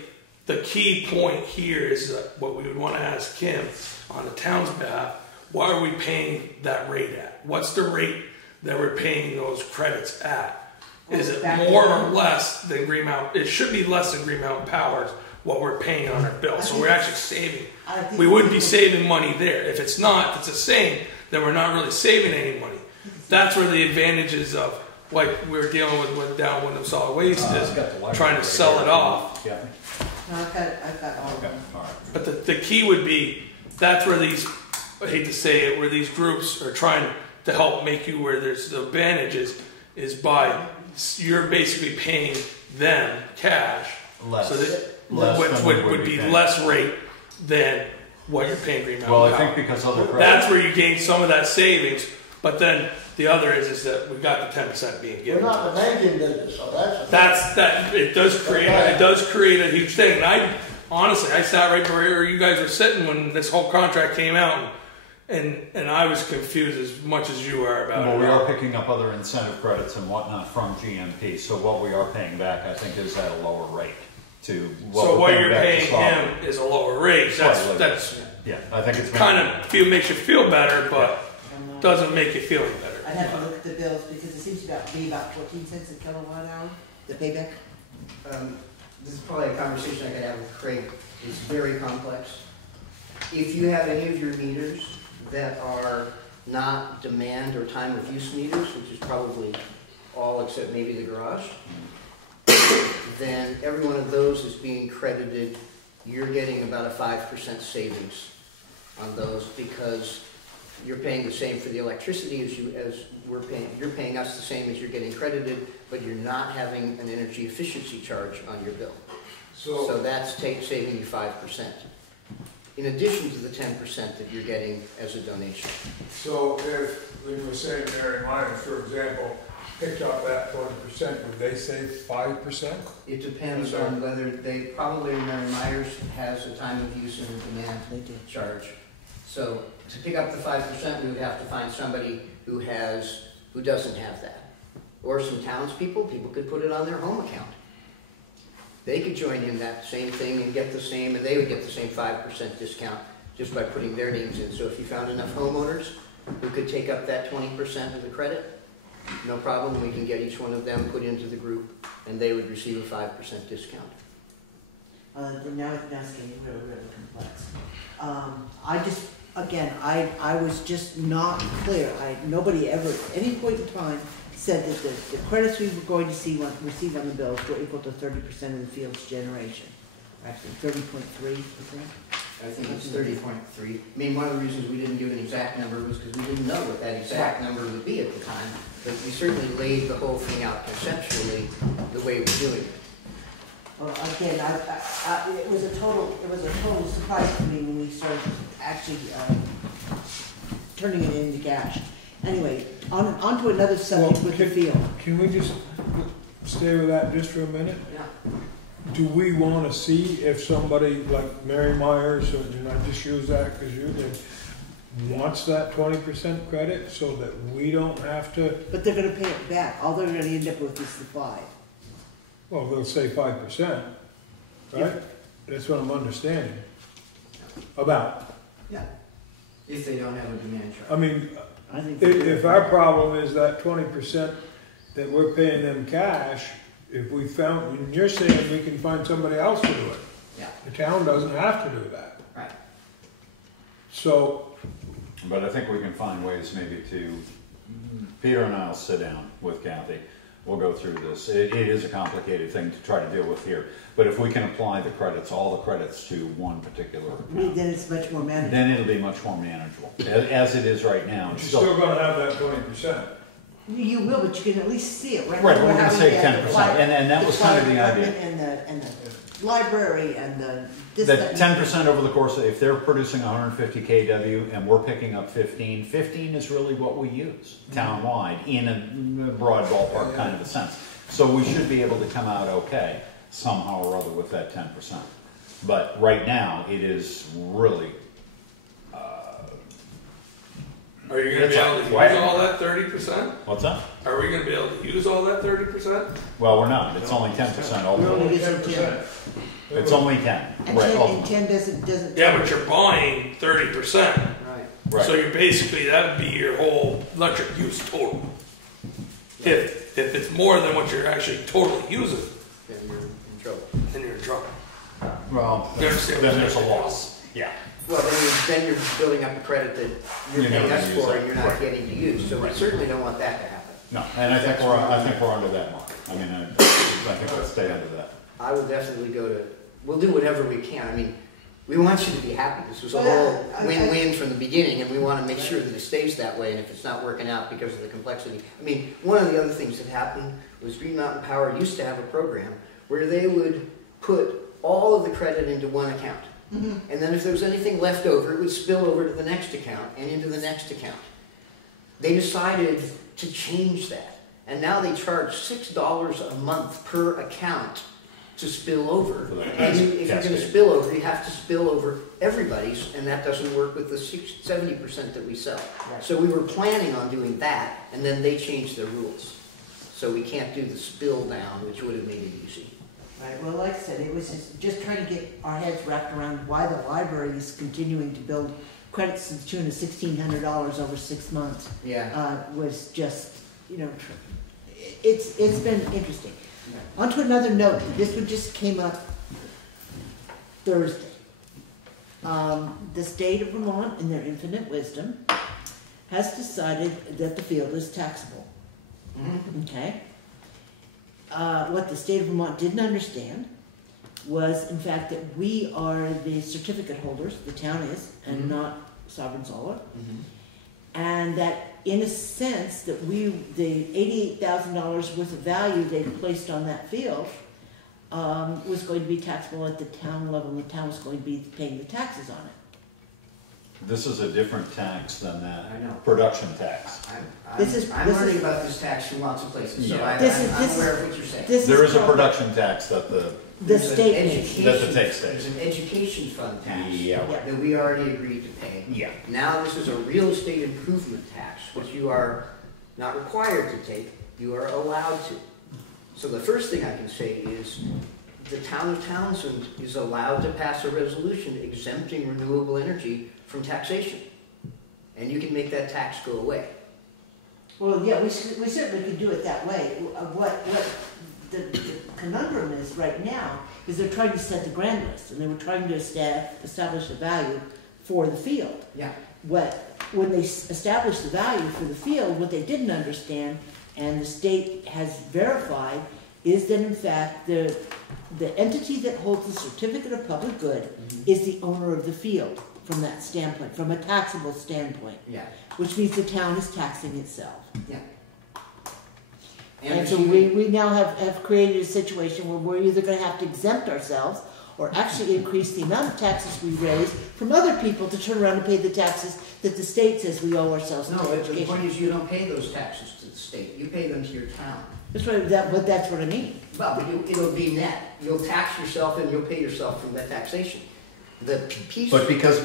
the key point here is what we would want to ask Kim on the town's behalf. Why are we paying that rate at? What's the rate that we're paying those credits at? Is it more or less than Green Mountain? It should be less than Green Mountain Power's what we're paying on our bill. So we're actually saving. We wouldn't be saving money there. If it's not, if it's the same, then we're not really saving any money. That's where the advantages of, like we're dealing with down Wyndham Solid Waste is trying to sell it off. Yeah. No, I've got all of them. All right. But the key would be, that's where these, I hate to say it, where these groups are trying to help make you where there's the advantages is by, you're basically paying them cash. Less. So that, Less which than we would be paying. less rate than what you're paying Green Mountain Well, I Power. think because other credits. That's where you gain some of that savings, but then the other is that we've got the 10% being We're given. not the banking business, so that's. It does create a huge thing. And I honestly, I sat right where you guys were sitting when this whole contract came out, and I was confused as much as you are about Well, it. we are picking up other incentive credits and whatnot from GMP, so what we are paying back, I think, is at a lower rate. To So what you're back to paying Soveren. him is a lower rate. Slightly. That's Yeah, I think it's kind of makes you feel better, but doesn't make you feel any better. I'd have to look at the bills because it seems to be about 14 cents a kilowatt hour, the payback. this is probably a conversation I could have with Craig. It's very complex. If you have any of your meters that are not demand or time of use meters, which is probably all except maybe the garage, then every one of those is being credited. You're getting about a 5% savings on those because you're paying the same for the electricity as we're paying. You're paying us the same as you're getting credited, but you're not having an energy efficiency charge on your bill. So that's saving you 5%. In addition to the 10% that you're getting as a donation. So if, when we're saying Mary Myers, for example, picked up that 20%, would they save 5%? It depends on whether they, probably Mary Myers has a time of use and a demand charge. So to pick up the 5%, we would have to find somebody who doesn't have that. Or some townspeople, people could put it on their home account. They could join in that same thing and get the same, and they would get the same 5% discount just by putting their names in. So if you found enough homeowners who could take up that 20% of the credit, no problem, we can get each one of them put into the group, and they would receive a 5% discount. Now it's getting really, really complex. I was just not clear. Nobody ever, at any point in time, said that the credits we were going to receive on the bills were equal to 30% of the field's generation. Actually, 30.3%. I think it's 30.3. I mean, one of the reasons we didn't give an exact number was because we didn't know what that exact number would be at the time. But we certainly laid the whole thing out conceptually the way we're doing it. Well, again, it was a total surprise to me when we started actually turning it into cash. Anyway, on to another subject with the field. Can we just stay with that just for a minute? Yeah. Do we want to see if somebody like Mary Myers, and I just use that because you did, wants that 20% credit so that we don't have to? But they're going to pay it back. All they're going to end up with is the 5. Well, they'll say 5%, right? Yeah. That's what I'm understanding. About. Yeah. If they don't have a demand charge. I mean, I think if our problem is that 20% that we're paying them cash, if we found, and you're saying we can find somebody else to do it. Yeah. The town doesn't have to do that. Right. So. But I think we can find ways maybe to, Peter and I'll sit down with Kathy. We'll go through this. It is a complicated thing to try to deal with here. But if we can apply the credits, all the credits to one particular account, then it's much more manageable. then it'll be much more manageable. As it is right now. You're still going to have that 20%. You will, but you can at least see it. Right, we're going to save 10%. And that was kind of the idea. And the library and the... That 10% over the course of, if they're producing 150 kW and we're picking up 15 is really what we use town-wide in a broad ballpark kind of a sense. So we should be able to come out okay somehow or other with that 10%. But right now, it is really... Are you going to be able to use all that 30%? What's that? Are we going to be able to use all that 30%? Well, we're not. It's only 10% ultimately. 10%. It's only 10. And Right. 10 doesn't... Yeah, but you're buying 30%. Right. Right. So you're basically, that would be your whole electric use total. If it's more than what you're actually totally using, Then you're in trouble. then you're in trouble. Well, You understand then what there's a I'm saying? loss. Yeah. Well, then you're building up a credit that you're You're never paying us gonna use for that. and you're not Right. getting to use. So we certainly don't want that to happen. No, and I think we're under that mark. I mean, I think we'll stay under that. I will definitely we'll do whatever we can. I mean, we want you to be happy. This was a whole win-win from the beginning, and we want to make sure that it stays that way. And if it's not working out because of the complexity, I mean, one of the other things that happened was Green Mountain Power used to have a program where they would put all of the credit into one account. Mm-hmm. And then if there was anything left over, it would spill over to the next account and into the next account. They decided to change that. And now they charge $6 a month per account to spill over. And if you're going to spill over, you have to spill over everybody's, and that doesn't work with the 70% that we sell. Right. So we were planning on doing that, and then they changed their rules. So we can't do the spill down, which would have made it easy. Right, well, like I said, it was just trying to get our heads wrapped around why the library is continuing to build credits to the tune of $1,600 over 6 months. Yeah. Was just, it's been interesting. On to another note, this one just came up Thursday. The state of Vermont, in their infinite wisdom, has decided that the field is taxable. Okay? What the state of Vermont didn't understand was, in fact, that we are the certificate holders, the town is, and not Soveren Solar. And that, in a sense, that the $88,000 worth of value they placed on that field was going to be taxable at the town level, and the town was going to be paying the taxes on it. This is a different tax than that I know. production tax. I'm learning about this tax from lots of places, so Yeah. I'm aware of what you're saying. There is a production tax that the state that the tax There's an education fund tax Yeah. that we already agreed to pay. Yeah. Now this is a real estate improvement tax, which you are not required to take, you are allowed to. So the first thing I can say is the town of Townshend is allowed to pass a resolution exempting renewable energy from taxation. And you can make that tax go away. Well, yeah, we certainly could do it that way. What the conundrum is right now is they're trying to set the grand list, and they were trying to establish a value for the field. Yeah. When they established the value for the field, what they didn't understand, and the state has verified, is that in fact the entity that holds the certificate of public good is the owner of the field from that standpoint, from a taxable standpoint. Yeah. Which means the town is taxing itself. Yeah. And so we now have created a situation where we're either going to have to exempt ourselves or actually increase the amount of taxes we raise from other people to turn around and pay the taxes that the state says we owe ourselves. No, but the point is you don't pay those taxes to the state. You pay them to your town. That's right, but that's what I mean. Well, but it'll be net. You'll tax yourself and you'll pay yourself from that taxation. The piece. But because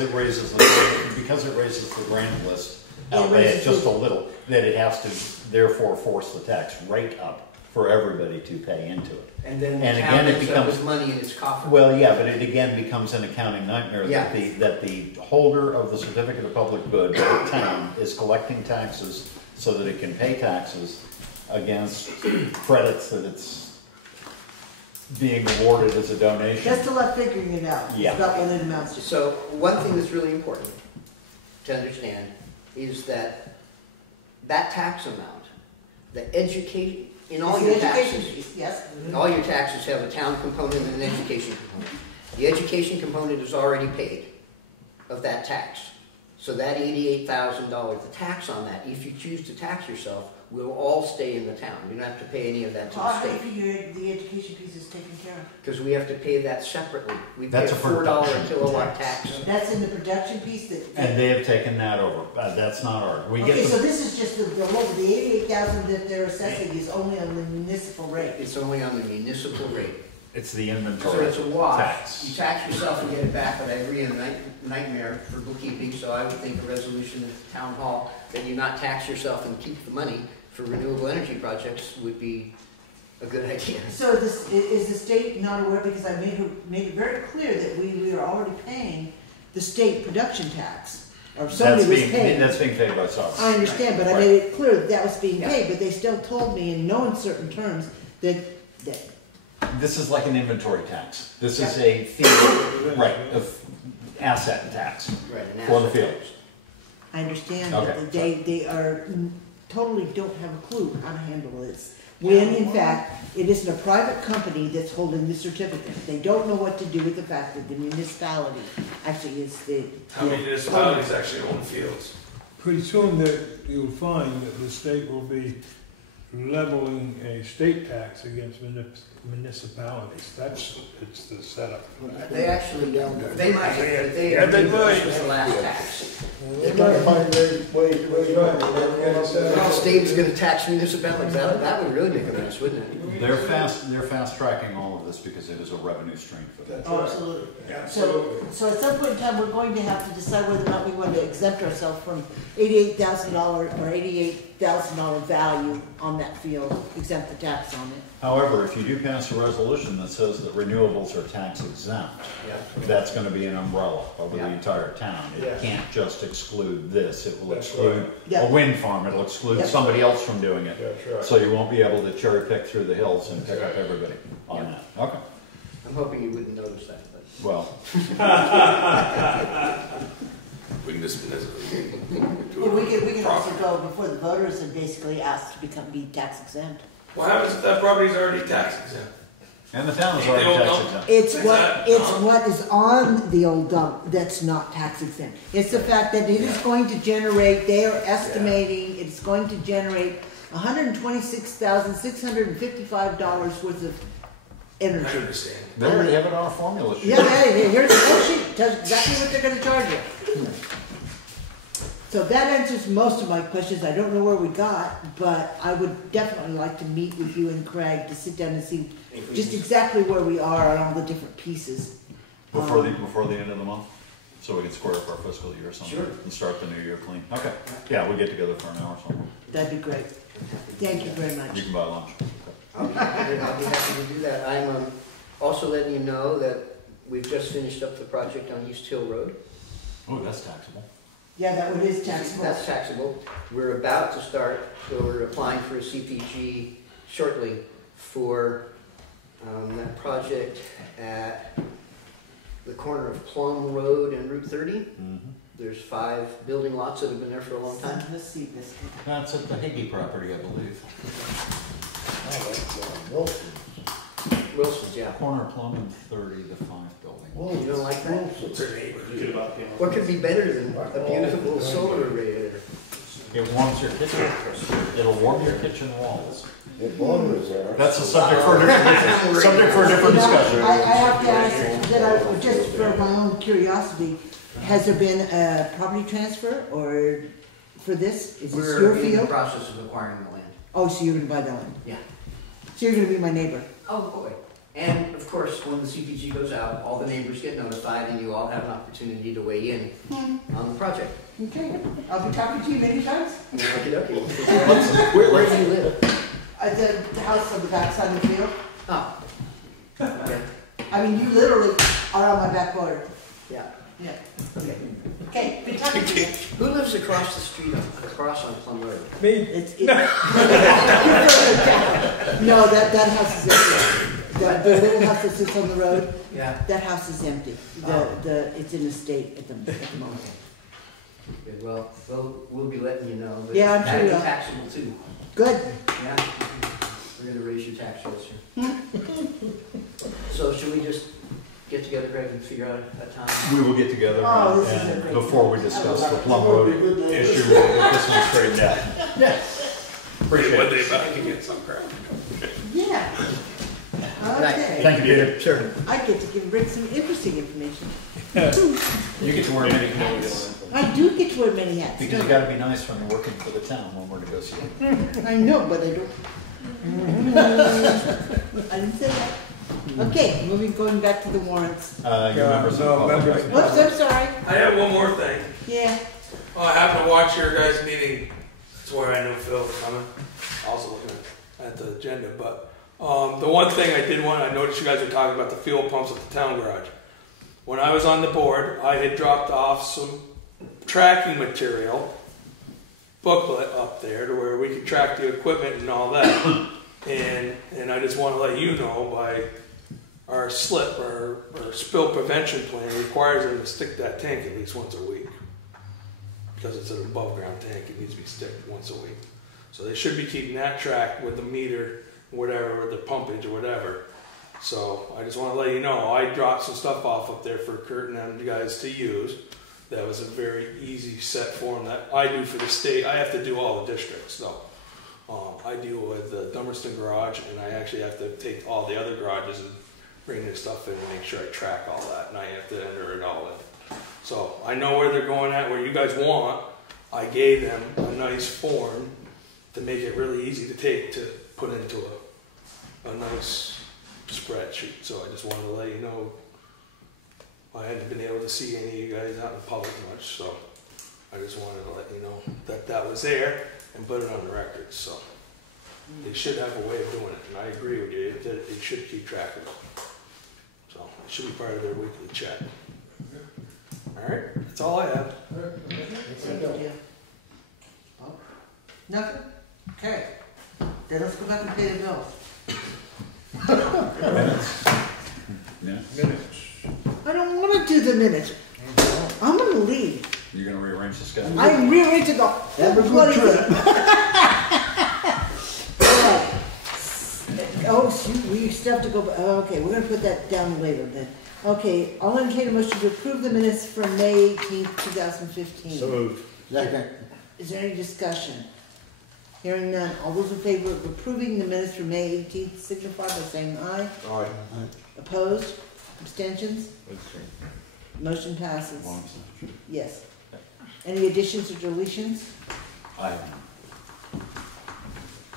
it raises the grand list outlay just a little, that it has to therefore force the tax rate up for everybody to pay into it. And then the and town again, it ends up becomes with money in its coffers. Well, yeah, but it again becomes an accounting nightmare Yeah. that the holder of the certificate of public good, the town, is collecting taxes so that it can pay taxes against credits that it's being awarded as a donation. Just to let figuring it out. Yeah. It's about what it amounts to. So one thing that's really important to understand is that tax amount, the education, in all your taxes, yes. all your taxes have a town component and an education component. The education component is already paid of that tax. So that $88,000, the tax on that, if you choose to tax yourself, will all stay in the town. You don't have to pay any of that to the How do state. you figure the education piece is taken care of? Because we have to pay that separately. We pay That's a a $4 production kilowatt tax. That's in the production piece that. And they have taken that over. That's not ours. We Okay, get so the, this is just the 88,000 that they're assessing is only on the municipal rate. It's only on the municipal rate. it's the So inventory it's a wash. tax. You tax yourself and get it back, but I agree in a nightmare for bookkeeping, so I would think a resolution at the town hall that you not tax yourself and keep the money for renewable energy projects would be a good idea. So this, is the state not aware, because I made it very clear that we are already paying the state production tax, or somebody was paying. That's being paid by Soveren. I understand, but I made it clear that that was being paid, but they still told me in no uncertain terms that This is like an inventory tax. This is a fee, right, of asset tax Right, an for the asset field. tax. I understand Okay, that they are totally don't have a clue how to handle this. When in fact, it isn't a private company that's holding the certificate. They don't know what to do with the fact that the municipality actually is the. How many municipalities actually own fields? Pretty soon that you'll find that the state will be leveling a state tax against municipalities. It's the setup. They actually, they might, but they. Yeah, they this might. was the last tax. They're trying to find ways to raise money. The state's gonna tax municipalities, that would really make a mess, wouldn't it? They're fast tracking all of this because it is a revenue stream for them. Oh, absolutely. So at some point in time, we're going to have to decide whether or not we want to exempt ourselves from $88,000 or $88,000 value on that field, exempt the tax on it. However, if you do pass pass a resolution that says that renewables are tax exempt. Yeah. That's gonna be an umbrella over the Yeah. entire town. Yeah. It can't just exclude this, it will That's exclude right. Yeah. a wind farm, it'll exclude Yep. somebody else from doing it. That's right. So you won't be able to cherry pick through the hills and pick up everybody on that. Okay, I'm hoping you wouldn't notice that, but. well, We can just, Well, we can also go before the voters and basically ask to be tax exempt. what happens if that property's already tax exempt? and the town is They already don't tax know. exempt. It's Is what, that it's dumb? what is on the old dump that's not tax exempt. It's the fact that it is going to generate, they are estimating it's going to generate $126,655 worth of I energy. understand. They already have it on a formula sheet. Yeah, here's the worksheet, tells exactly what they're gonna charge you. So that answers most of my questions. I don't know where we got, but I would definitely like to meet with you and Craig to sit down and see just exactly where we are on all the different pieces. Before the end of the month, so we can square up our fiscal year or something. Sure. And start the new year clean. Okay, yeah, we'll get together for an hour or something. That'd be great. Thank you very much. You can buy lunch. I'll be happy to do that. I'm also letting you know that we've just finished up the project on East Hill Road. Oh, that's taxable. Yeah, that one is taxable. That's taxable. We're about to start, so we're applying for a CPG shortly for that project at the corner of Plum Road and Route 30. Mm-hmm. There's 5 building lots that have been there for a long time. Let's see this. That's at the Higgy property, I believe. Oh, that's Wilson. Wilson's, yeah. Corner Plum and 30, the 5 building. Wilson. You don't like that? What's her neighbor? Good about the What could be better than a beautiful solar array there? It warms your kitchen. It'll warm your kitchen walls. The border is there. That's a subject for a different, subject for a different You know, discussion. I have to ask, just for my own curiosity, has there been a property transfer or for this? Is this your We're in the field? process of acquiring the land. Oh, so you're gonna buy that one? Yeah. So you're gonna be my neighbor? Oh, boy. And of course, when the CPG goes out, all the neighbors get notified and you all have an opportunity to weigh in on the project. Okay, I'll be talking to you many times. Okey-dokey. Where do you live? The house on the back side of the field. Oh. Okay. I mean, you literally are on my back border. Yeah. Yeah. Okay. Okay, good talking to you. Who lives across the street, across on Plum Road? Me? It's no, that house is empty. The little house that sits on the road, Yeah. that house is empty. It's in a state at the moment. Good, well, we'll be letting you know. But Yeah, I'm sure that'd you be will. taxable too. Good. Yeah. We're gonna raise your tax rates here. So should we just get together, Greg, and figure out a time? We will get together Oh, this is a and great before we time. discuss the Plum Road issue, we'll get this one straightened out. Appreciate One it. day back and get some crap. Yeah. Okay. Thank you, Peter. Sure. I get to bring some interesting information. You get to wear many hats. I do get to wear many hats. Because you gotta be nice when you're working for the town when we're negotiating. I know, but I don't. I didn't say that. Okay, going back to the warrants. Your members of the public. members- Whoops, I'm sorry. I have one more thing. Yeah. I happened to watch your guys' meeting. That's where I knew Phil was coming. I was looking at the agenda, but the one thing I noticed you guys were talking about the fuel pumps at the town garage. When I was on the board, I had dropped off some tracking material, booklet up there to where we could track the equipment and all that. and I just want to let you know by our slip or spill prevention plan requires them to stick that tank at least once a week. Because it's an above ground tank, it needs to be sticked once a week. So they should be keeping that track with the meter, whatever, or the pumpage or whatever. So I just want to let you know, I dropped some stuff off up there for Kurt and them guys to use. That was a very easy set form that I do for the state. I have to do all the districts though. I deal with the Dummerston garage, and I actually have to take all the other garages and bring their stuff in and make sure I track all that, and I have to enter it all in. So I know where they're going at, where you guys want. I gave them a nice form to make it really easy to take to put into a nice spreadsheet. So I just wanted to let you know I hadn't been able to see any of you guys out in public much, so I just wanted to let you know that that was there and put it on the record. So they should have a way of doing it, and I agree with you, it should keep track of it. So, it should be part of their weekly check. Alright, that's all I have. Thank you. Bob? Nothing? Okay. Then let's go back and pay the bills. Minutes. I don't wanna do the minutes. I'm gonna leave. You're gonna rearrange the schedule? I'm rearranging the Have a good bloody trip. thing. Alright. Oh, shoot, we still have to go, okay, we're gonna put that down later then. Okay, I'll entertain a motion to approve the minutes from May 18th, 2015. So moved. Second. Is there any discussion? Hearing none, all those in favor of approving the minutes from May 18th signify by saying aye. Aye. Opposed? Abstentions? Motion passes. Yes. Any additions or deletions? Aye.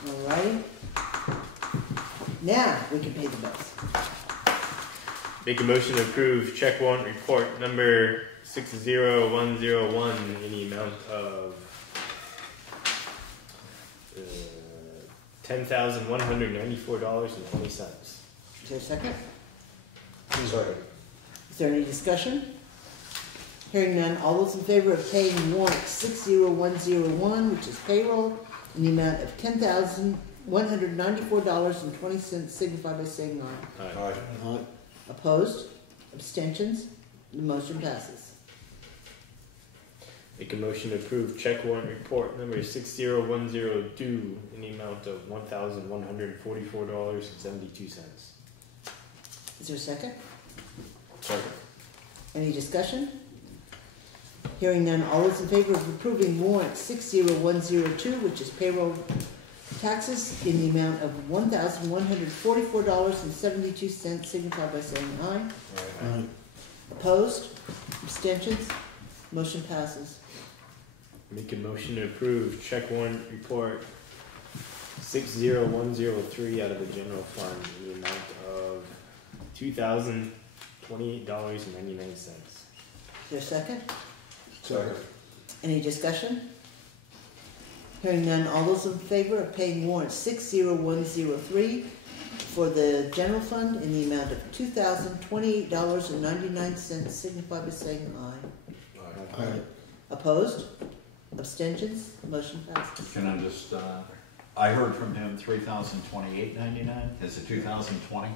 All right. Now, we can pay the bills. Make a motion to approve check warrant report number 60101 in the amount of $10,194.20. Is there a second? Second. Is there any discussion? Hearing none, all those in favor of paying warrant 60101, which is payroll, in the amount of $10,194.20 signify by saying aye. Aye. Aye. Opposed? Abstentions? The motion passes. Make a motion to approve check warrant report number 60102 in the amount of $1,144.72. Is there a second? Second. Any discussion? Hearing none, all those in favor of approving warrant 60102, which is payroll taxes, in the amount of $1,144.72 signify by saying aye. Aye. Opposed? Abstentions? Motion passes. Make a motion to approve check warrant report 60103 out of the general fund in the amount of $2,028.99. Is there a second? Second. Any discussion? Hearing none, all those in favor of paying warrant 60103 for the general fund in the amount of $2,028.99 signify by saying aye. Aye. Opposed? Abstentions? Motion passes. Can I just, I heard from him 3,028.99. Is it 2020?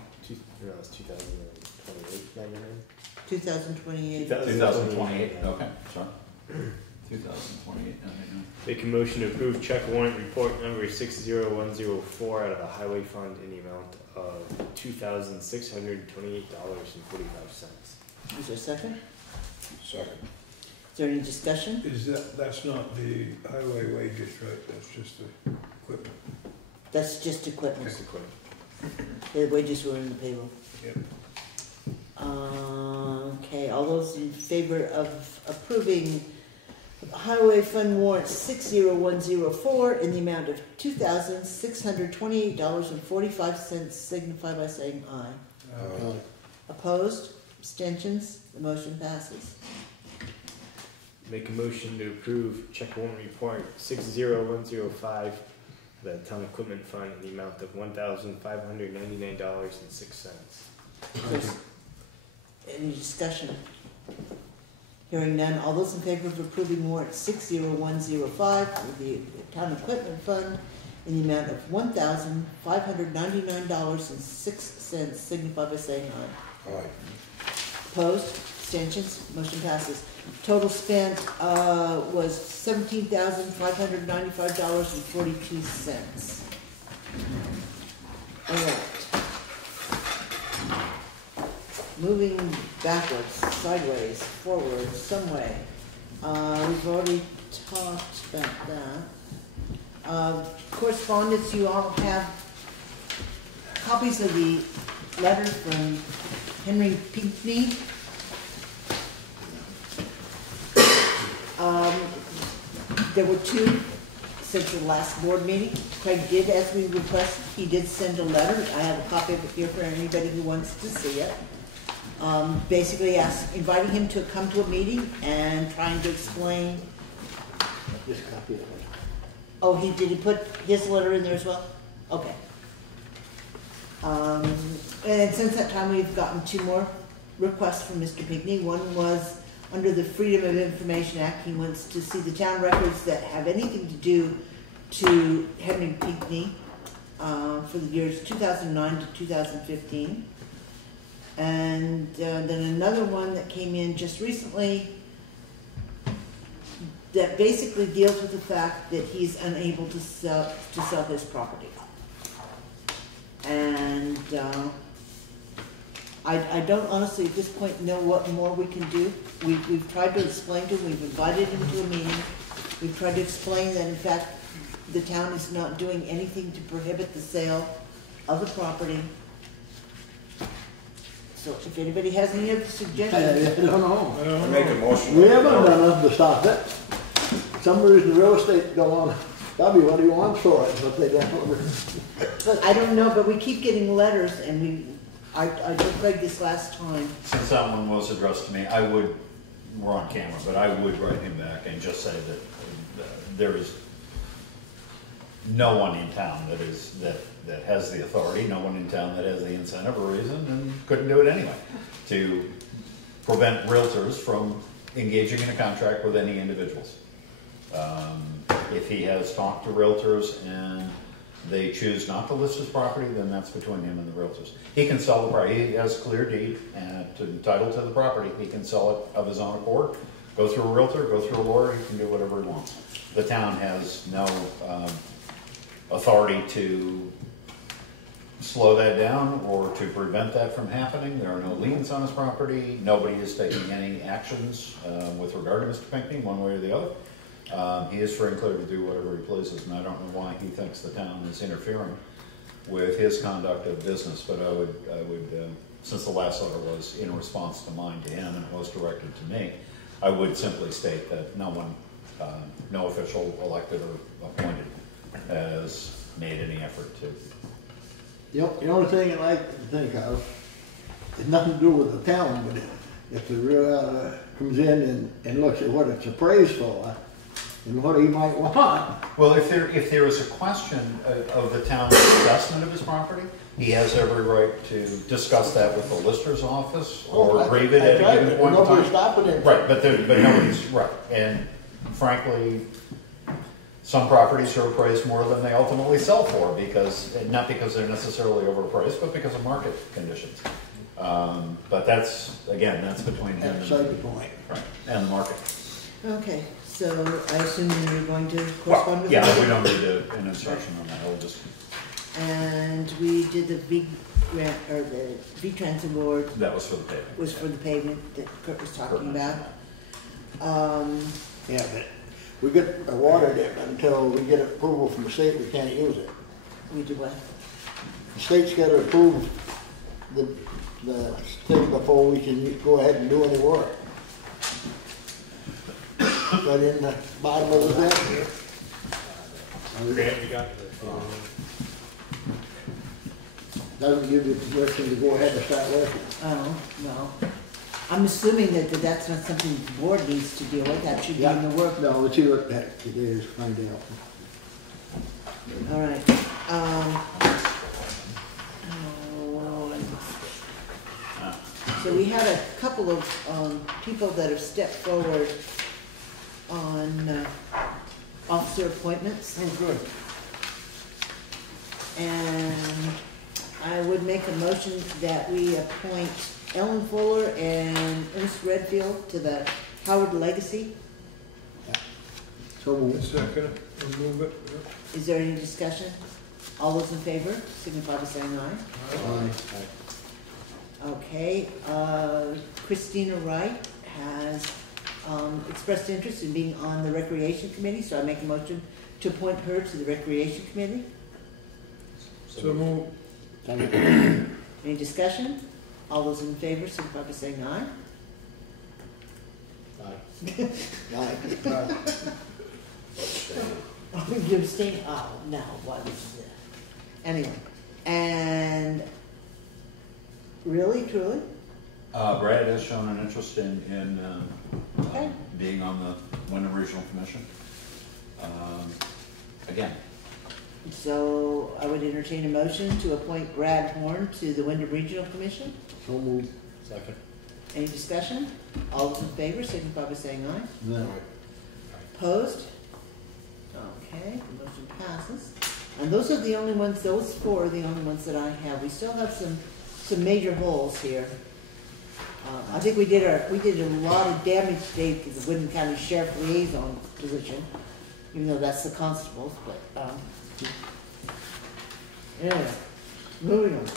No, it's 2028.99. 2028. 2028, okay, sorry. 2028.99. Make a motion to approve check warrant report number 60104 out of the highway fund in the amount of $2,628.45. Is there a second? Second. Is there any discussion? That's not the highway wages, right? That's just the equipment. That's just equipment. Just a quick. The wages were in the payroll. Yep. Okay, all those in favor of approving Highway Fund warrant 60104 in the amount of $2,628.45 signify by saying aye. Aye. Opposed? Abstentions? The motion passes. Make a motion to approve check warrant report 60105, the town equipment fund in the amount of $1,599.06. Any discussion? Hearing none, all those in favor of approving warrant 60105 with the town equipment fund in the amount of $1,599.06 signify by saying aye. Aye. Opposed? Abstentions? Motion passes. Total spent was $17,595.42. All right. Moving backwards, sideways, forward, some way. We've already talked about that. Correspondence, you all have copies of the letter from Henry Pinckney. There were two since the last board meeting. Craig did, as we requested, he did send a letter. I have a copy of it here for anybody who wants to see it. Basically inviting him to come to a meeting and trying to explain. Just copy of it. Oh, did he put his letter in there as well? Okay. And since that time, we've gotten 2 more requests from Mr. Pinckney. One was under the Freedom of Information Act. He wants to see the town records that have anything to do to Henry Pinckney for the years 2009 to 2015. And then another one that came in just recently that basically deals with the fact that he's unable to sell his property. And I don't honestly at this point know what more we can do. We've tried to explain to him, we've invited him to a meeting. We've tried to explain that in fact the town is not doing anything to prohibit the sale of the property. So if anybody has any other suggestions. I don't know. I make a motion. We haven't done nothing to stop it. Some reason real estate go on, Bobby, what do you want for it? But they don't. But I don't know, but we keep getting letters and I told Craig this last time. Since that one was addressed to me, we're on camera, but I would write him back and just say that there is no one in town that has the authority, no one in town that has the incentive or reason, and couldn't do it anyway, to prevent realtors from engaging in a contract with any individuals. If he has talked to realtors and they choose not to list his property, then that's between him and the realtors. He can sell the property. He has clear deed and title to the property. He can sell it of his own accord, go through a realtor, go through a lawyer. He can do whatever he wants. The town has no authority to slow that down or to prevent that from happening. There are no liens on his property. Nobody is taking any actions with regard to Mr. Pinckney, one way or the other. He is free and clear to do whatever he pleases, and I don't know why he thinks the town is interfering with his conduct of business. But I would, since the last letter was in response to mine to him and it was directed to me, I would simply state that no one, no official elected or appointed has made any effort to. The only thing I like to think of, it's nothing to do with the town, but if the real comes in and looks at what it's appraised for, and what he might want. Well, if there is a question of the town's assessment of his property, he has every right to discuss that with the lister's office or grieve it at a given point in time. Nobody's stopping him. Right, but nobody's right. And frankly, some properties are appraised more than they ultimately sell for, not because they're necessarily overpriced, but because of market conditions. But that's between him and the market. Okay. So I assume you're going to correspond with we don't need an instruction on that. I'll just. And we did the VTrans award. That was for the pavement. Was for the pavement that Kurt was talking about. Yeah, but we get awarded it until we get approval from the state. We can't use it. We do what? The state's got to approve the thing before we can go ahead and do any work. But in the bottom of the deck here. Doesn't give you permission to go ahead and start working. Oh, no. I'm assuming that that's not something the board needs to deal with. That should be in the work. No, let's see what that it is, find out. All right. So we had a couple of people that have stepped forward on officer appointments. Oh, good. And I would make a motion that we appoint Ellen Fuller and Ernest Redfield to the Howard Legacy. So moved. Second, move it. Is there any discussion? All those in favor, signify by saying aye. Aye. Okay, Christina Wright has expressed interest in being on the Recreation Committee, so I make a motion to appoint her to the Recreation Committee. So move. Any discussion? All those in favor, signify by saying aye. Aye. You abstain? Oh, no, what is this? Anyway, and really, truly? Brad has shown an interest in Okay. being on the Wyndham Regional Commission. Again, So I would entertain a motion to appoint Brad Horn to the Wyndham Regional Commission. So moved. Second. Any discussion? All those in favor, signify by saying aye. No. Opposed? Okay, the motion passes. And those are the only ones, those four are the only ones that I have. We still have some major holes here. I think we did a lot of damage today because the Wyndham County Sheriff Liaison position, even though that's the constables, but, anyway, moving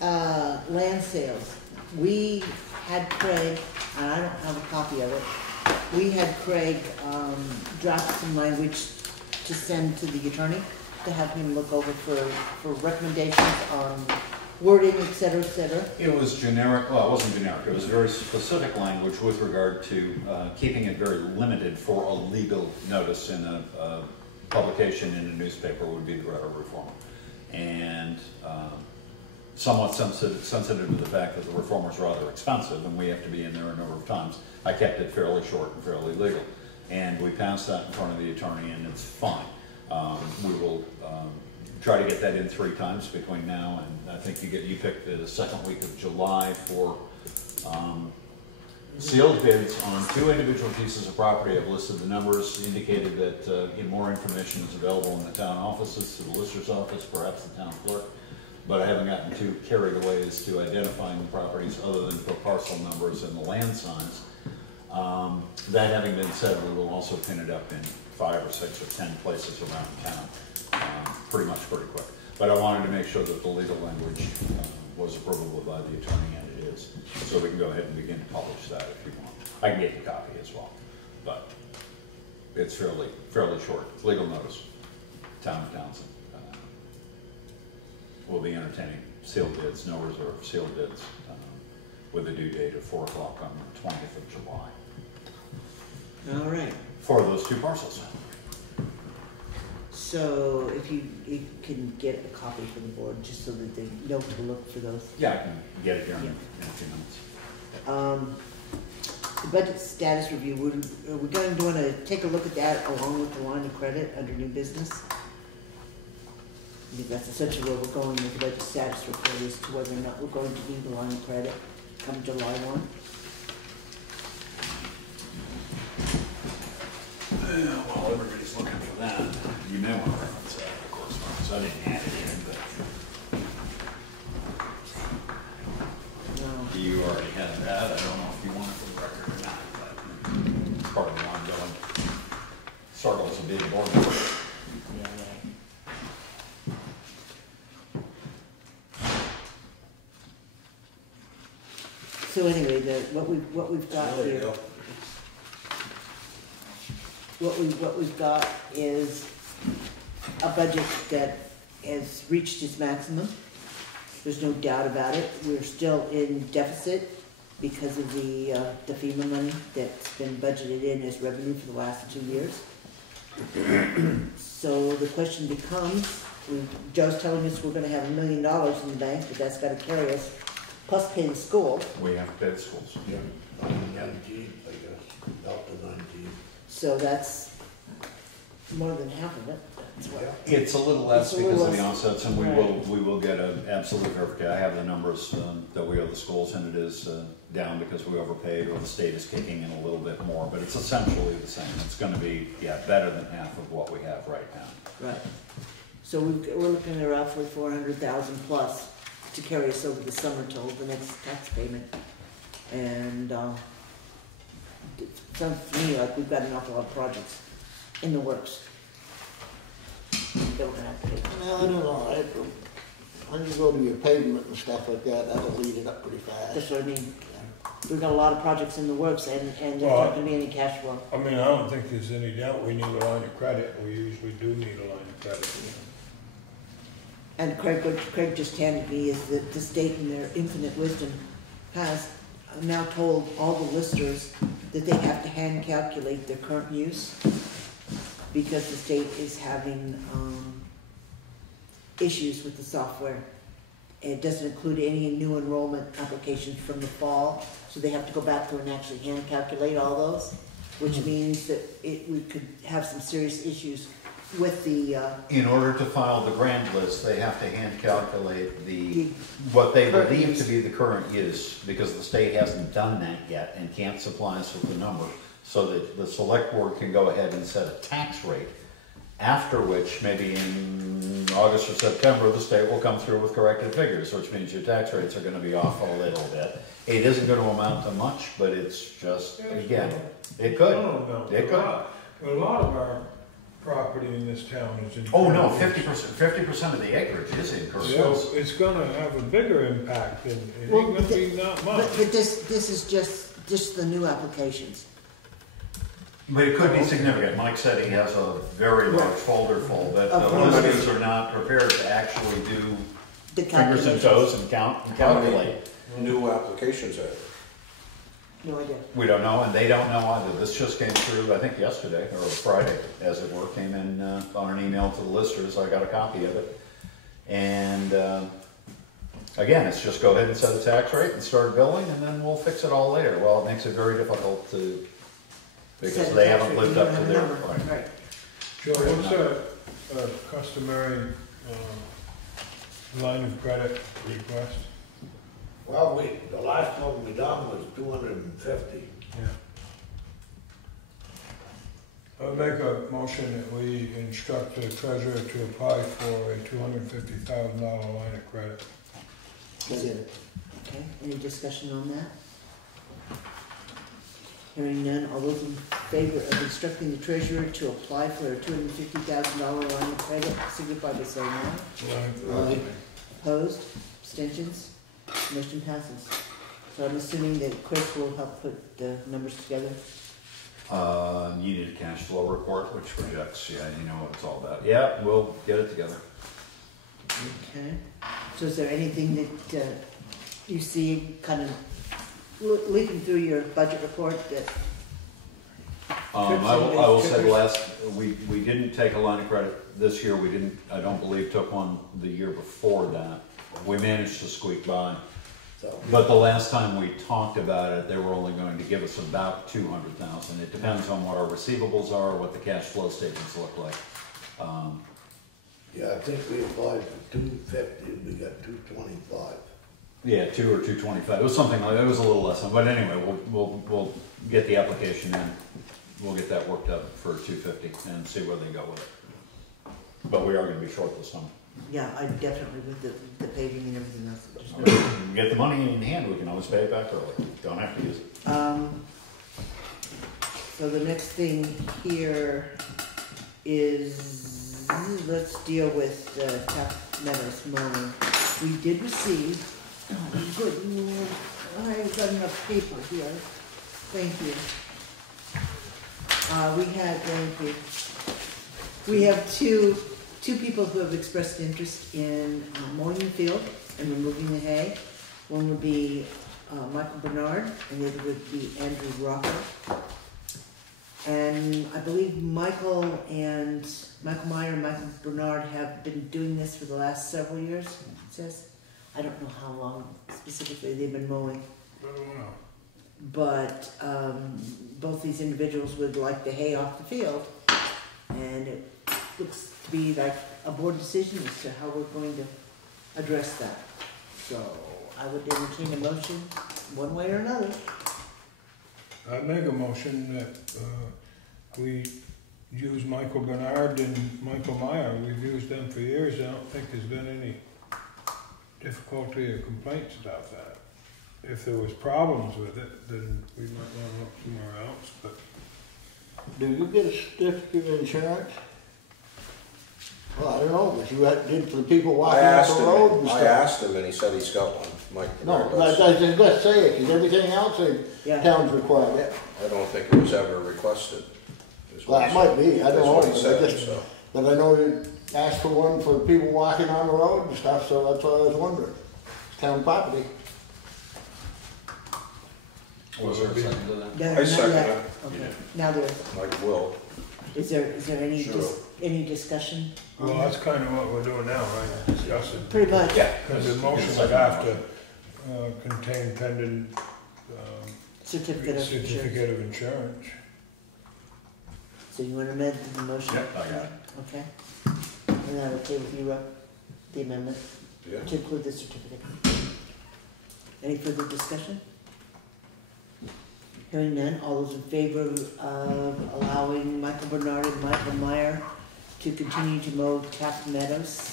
on. Land sales. We had Craig, and I don't have a copy of it, we had Craig draft some language to send to the attorney to have him look over for recommendations on wording, et cetera, et cetera. It was generic, well, it wasn't generic, it was very specific language with regard to keeping it very limited for a legal notice in a publication in a newspaper would be the Rhetoric Reformer. And somewhat sensitive to the fact that the Reformer is rather expensive and we have to be in there a number of times. I kept it fairly short and fairly legal. And we passed that in front of the attorney and it's fine. We will try to get that in 3 times between now and I think you picked the second week of July for sealed bids on 2 individual pieces of property. I've listed the numbers, indicated that more information is available in the town offices, to the lister's office, perhaps the town clerk. But I haven't gotten too carried away as to identifying the properties other than for parcel numbers and the land signs. That having been said, we will also pin it up in 5 or 6 or 10 places around town, pretty quick. But I wanted to make sure that the legal language was approvable by the attorney, and it is. So we can go ahead and begin to publish that if you want. I can get you a copy as well, but it's fairly short. Legal notice, Town of Townsend. We'll be entertaining sealed bids, no reserve, sealed bids, with a due date of 4 o'clock on the 20th of July. All right. For those 2 parcels. So if you can get a copy for the board, just so that they know to look for those. Yeah, I can get it here in a few minutes. The budget status review, we're going to want to take a look at that along with the line of credit under new business. Because that's essentially where we're going with the budget status report as to whether or not we're going to need the line of credit come July 1. While everybody's looking for that, you may want to reference that, of course. I didn't add it in, but No. you already had that. I don't know if you want it for the record or not, but it's part of the ongoing struggles of being a board member. So anyway, what we've got There you here. go. What we've got is a budget that has reached its maximum. There's no doubt about it. We're still in deficit because of the FEMA money that's been budgeted in as revenue for the last 2 years. So the question becomes, Joe's telling us we're gonna have $1 million in the bank, but that's gotta carry us, plus pay the school. We have to pay the schools. Yeah, 19, I guess, up to 19. So that's more than half of it. That's what. It's a little less It's a little because of the less. onsets, and we will get an absolute verification. I have the numbers that we owe the schools, and it is down because we overpaid, or the state is kicking in a little bit more, but it's essentially the same. It's going to be, better than half of what we have right now. Right. So we're looking at roughly 400,000 plus to carry us over the summer till the next tax payment. And it sounds to me like we've got an awful lot of projects in the works that we're gonna have to do. Well, I don't know, April, when you go to your pavement and stuff like that, that'll lead it up pretty fast. That's what I mean. We've got a lot of projects in the works and there's Well, not gonna be any cash flow. I mean, I don't think there's any doubt we need a line of credit. We usually do need a line of credit. And what Craig just handed me is that the state in their infinite wisdom has now told all the listers that they have to hand calculate their current use because the state is having issues with the software. It doesn't include any new enrollment applications from the fall, so they have to go back through and actually hand calculate all those, which means that we could have some serious issues with the, In order to file the grand list, they have to hand calculate what they current believe use. to be the current use, because the state hasn't done that yet and can't supply us with the number, so that the select board can go ahead and set a tax rate, after which, maybe in August or September, the state will come through with corrected figures, which means your tax rates are gonna be off a little bit. It isn't gonna amount to much, but it's just, again, it could. It could. A lot of our property in this town is in. Oh, no, 50% of the acreage is in current So use. it's gonna have a bigger impact, and it Well, ain't gonna be that much. but this is just the new applications. But it could be significant. Mike said he has a very large folder full, but Of the course. listers are not prepared to actually do The fingers and calculations. toes and count and calculate. New applications are. No idea. We don't know, and they don't know either. This just came through, I think yesterday, or Friday, as it were, came in on an email to the listers. I got a copy of it. And again, it's just go ahead and set a tax rate and start billing, and then we'll fix it all later. Well, it makes it very difficult to, because Set a they tax haven't rate, lived you up don't to have a their number. requirement. Right. Joe, what's a customary line of credit request? Well, the last one we done was 250. Yeah. I'll make a motion that we instruct the treasurer to apply for a $250,000 line of credit. Okay, any discussion on that? Hearing none, all those in favor of instructing the treasurer to apply for a $250,000 line of credit, signify by saying aye. Aye. Opposed, abstentions, motion passes. So I'm assuming that Chris will help put the numbers together? You need a cash flow report, which projects, yeah, you know what it's all about. Yeah, we'll get it together. Okay, so is there anything that you see kind of leaking through your budget report that? I will say we didn't take a line of credit this year. We didn't, I don't believe, took one the year before that. We managed to squeak by. But the last time we talked about it, they were only going to give us about 200,000. It depends on what our receivables are, what the cash flow statements look like. Yeah, I think we applied for 250, we got 225. Yeah, 2 or 225. It was something like, it was a little less, but anyway, we'll get the application in. We'll get that worked up for 250 and see where they go with it. But we are gonna be short this summer. Yeah, I definitely with the paving and everything else. Get the money in hand, we can always pay it back early. Don't have to use it. So the next thing here is, let's deal with Taft Meadows mowing. We did receive, good Lord, I've got enough paper here. Thank you. We have two people who have expressed interest in mowing the field and removing the hay. One would be Michael Bernard, and the other would be Andrew Rocker. And I believe Michael Meyer and Michael Bernard have been doing this for the last several years, it says. I don't know how long specifically they've been mowing. I don't know. But both these individuals would like the hay off the field, and it looks to be like a board decision as to how we're going to address that. So I would entertain a motion one way or another. I make a motion that we use Michael Bernard and Michael Meyer. We've used them for years. I don't think there's been any difficulty or complaints about that. If there was problems with it, then we might want to look somewhere else, but. Do you get a certificate of insurance? Well, I don't know, but you did for the people walking up the road and stuff. I asked him and he said he's got one, Mike Bernard No, does. let's say it, because everything else in town's required it. I don't think it was ever requested. is Well, what it he might said. be, I don't That's know, what he but said, so. but I know you asked for one for people walking on the road and stuff, so that's what I was wondering. It's town property. Was there a second to that? No, I not second yet. it. Okay, now there is. Like Will. Is there any, Sure. any discussion? on Well, that? that's kind of what we're doing now, right? Discussing. Pretty much. Because the motion would have to contain pending Certificate of insurance. certificate of insurance. So you want to amend the motion? Yep, I got it. Okay. Is that okay with you, Rob? The amendment? Yeah. To include the certificate. Any further discussion? Hearing none, all those in favor of allowing Michael Bernard and Michael Meyer to continue to mow Taft Meadows,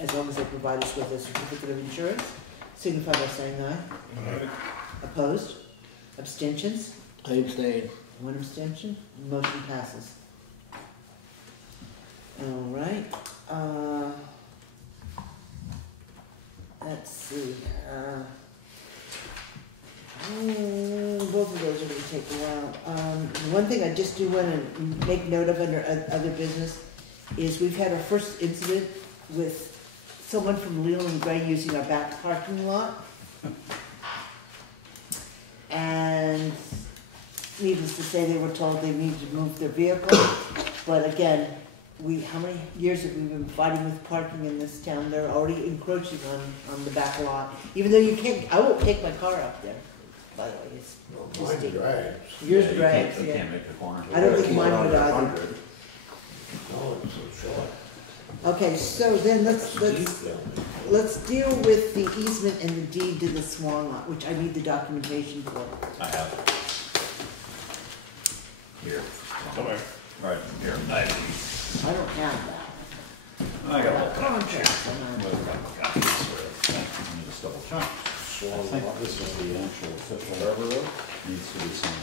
as long as they provide us with a certificate of insurance, signify by saying aye. Opposed? Abstentions? I abstain. One abstention, motion passes. All right, let's see, both of those are gonna take a while. One thing I just do wanna make note of under other business is we've had our first incident with someone from Leland Gray using our back parking lot. And needless to say, they were told they needed to move their vehicle. But again, how many years have we been fighting with parking in this town? They're already encroaching on the back lot. Even though you can't, I won't take my car up there, by the way. It's Mine steep. drags. Yours Yeah, drags, you yeah. can't make the corner. I don't think mine would either. 100. Oh, it's so short. Okay, so then let's deal with the easement and the deed to the Swan lot, which I need the documentation for. I have it. Here. Somewhere. Right, here. I don't have that. I got a whole Contract package. on that. Well, I've got copies for it. Let me just double check. I think this is the actual official. Needs to be signed.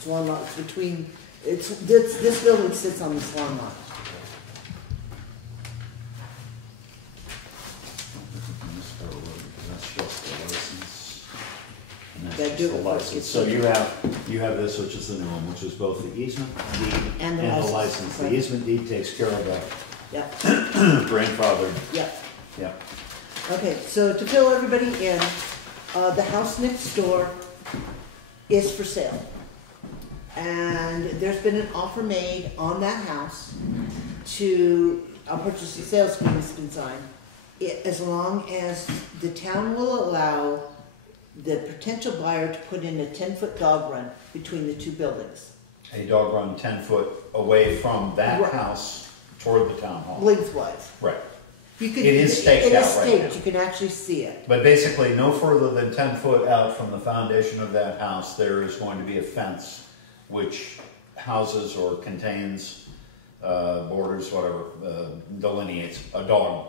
Swan lot, it's between, this building sits on the Swan lot. That's just the license. And That that's do- just the license. So you have this, which is the new one, which is both the easement deed And the and the license, license. The right. easement deed takes care of that Yep, grandfathered. yep. Yeah. Okay, so to fill everybody in, the house next door is for sale. And there's been an offer made on that house to, a purchase and sales agreement's been signed. As long as the town will allow the potential buyer to put in a 10-foot dog run between the two buildings. A dog run 10 foot away from that Right. house toward the town hall. Lengthwise. Right. You could, It is staked it is out right staked, now. you can actually see it. But basically, no further than 10 foot out from the foundation of that house, there is going to be a fence which houses or contains, borders, whatever, delineates a dog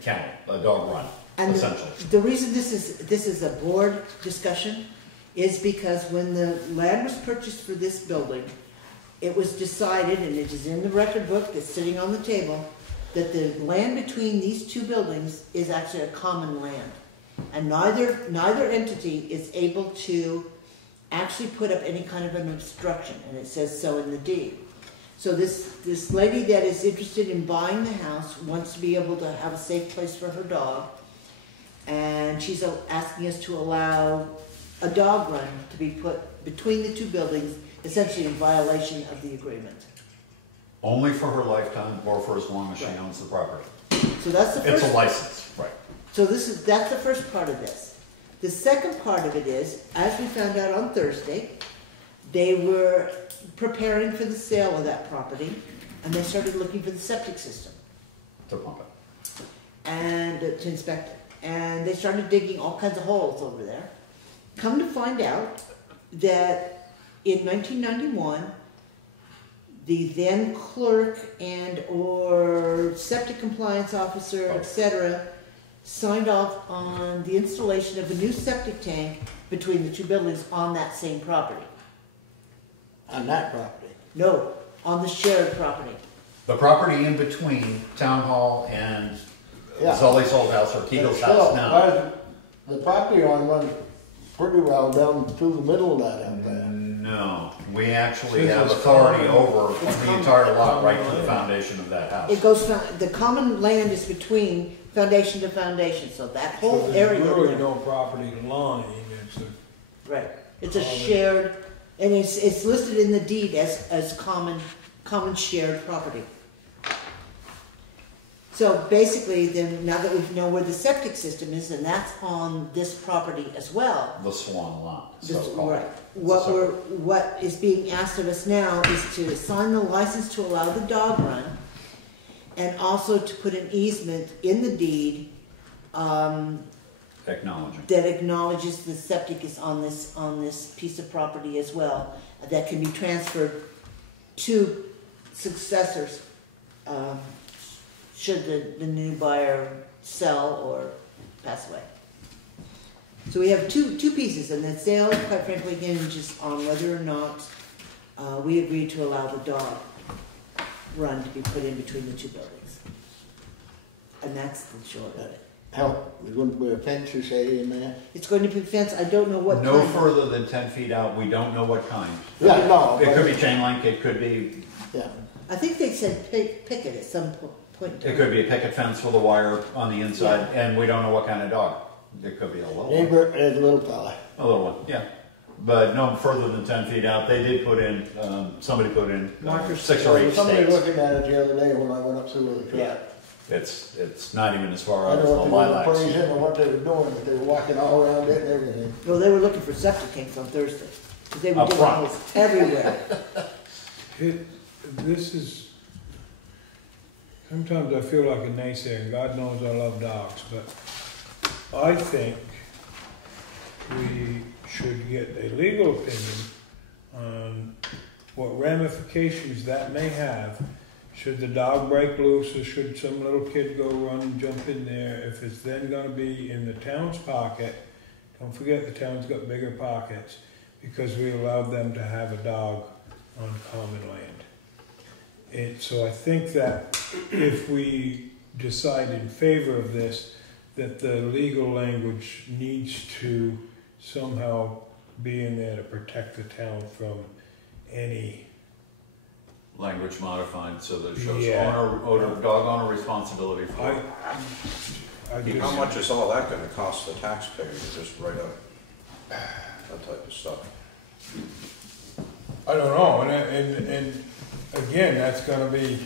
kennel, a dog run, And essentially. the reason this is a board discussion is because when the land was purchased for this building, it was decided, and it is in the record book that's sitting on the table, that the land between these two buildings is actually a common land. And neither entity is able to actually put up any kind of an obstruction, and it says so in the deed. So this lady that is interested in buying the house wants to be able to have a safe place for her dog, and she's asking us to allow a dog run to be put between the two buildings, essentially in violation of the agreement. Only for her lifetime or for as long as she Right. owns the property. So that's the It's first. a license, right. So that's the first part of this. The second part of it is, as we found out on Thursday, they were preparing for the sale of that property, and they started looking for the septic system To pump it. and to inspect it. And they started digging all kinds of holes over there. Come to find out that in 1991, the then clerk and or septic compliance officer, etc., signed off on the installation of a new septic tank between the two buildings on that same property. On that property. No, on the shared property. The property in between Town Hall and Yeah. Zully's old house or Kegel's But house still, now. The property line runs pretty well down through the middle of that out there. No, we actually Since have it's authority common- over It's the common- entire lot common right to the land. foundation of that house. It goes from, the common land is between foundation to foundation, so that So whole there's area. really there- no property line, it's a Right, it's a Common. shared, and it's listed in the deed as common shared property. So basically, then, now that we know where the septic system is, and that's on this property as well. The Swan lot, This- so-called. Right. What is being asked of us now is to sign the license to allow the dog run, and also to put an easement in the deed, Acknowledging. that acknowledges the septic is on this piece of property as well, that can be transferred to successors, should the new buyer sell or pass away. So we have two pieces, and the sale, quite frankly, hinges on whether or not we agree to allow the dog run to be put in between the two buildings. And that's the short of it. How, there's gonna be a fence, you say, in there? It's going to be fenced, I don't know what No kind. further than 10 feet out, we don't know what kind. Yeah, no. It could be chain link, it could be, Yeah. I think they said picket at some point in time. it could be a picket fence with a wire on the inside, and we don't know what kind of dog. It could be a little one. Neighbor, there's a little fella. A little one, yeah. But no further than 10 feet out. They did put in, somebody put in Markers. 6 or 8 Somebody stakes. looking at it the other day when I went up through with the truck. It's not even as far I out as don't the know what they were lilacs. praising or what they were doing, but they were walking all around it and everything. Well, they were looking for septic tanks on Thursday, because they were Up digging front. holes everywhere. This is, sometimes I feel like a naysayer, and God knows I love dogs, but I think we should get a legal opinion on what ramifications that may have. Should the dog break loose, or should some little kid go run and jump in there? If it's then gonna be in the town's pocket, don't forget the town's got bigger pockets, because we allowed them to have a dog on common land. So I think that if we decide in favor of this, that the legal language needs to somehow be in there to protect the town from any. Language modified so that it shows Yeah. dog owner responsibility for it. I just, How much is all that gonna cost the taxpayer to just write up that type of stuff? I don't know, and again, that's gonna be,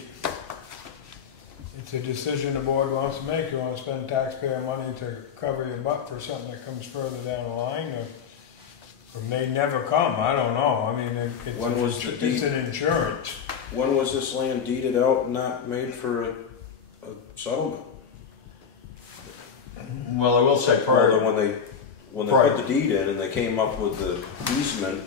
it's a decision the board wants to make. You wanna spend taxpayer money to cover your butt for something that comes further down the line, or may never come, I don't know. I mean, When was the it's deed? an insurance. When was this land deeded out and not made for a settlement? Well, I will say prior Well, then when they put the deed in and they came up with the easement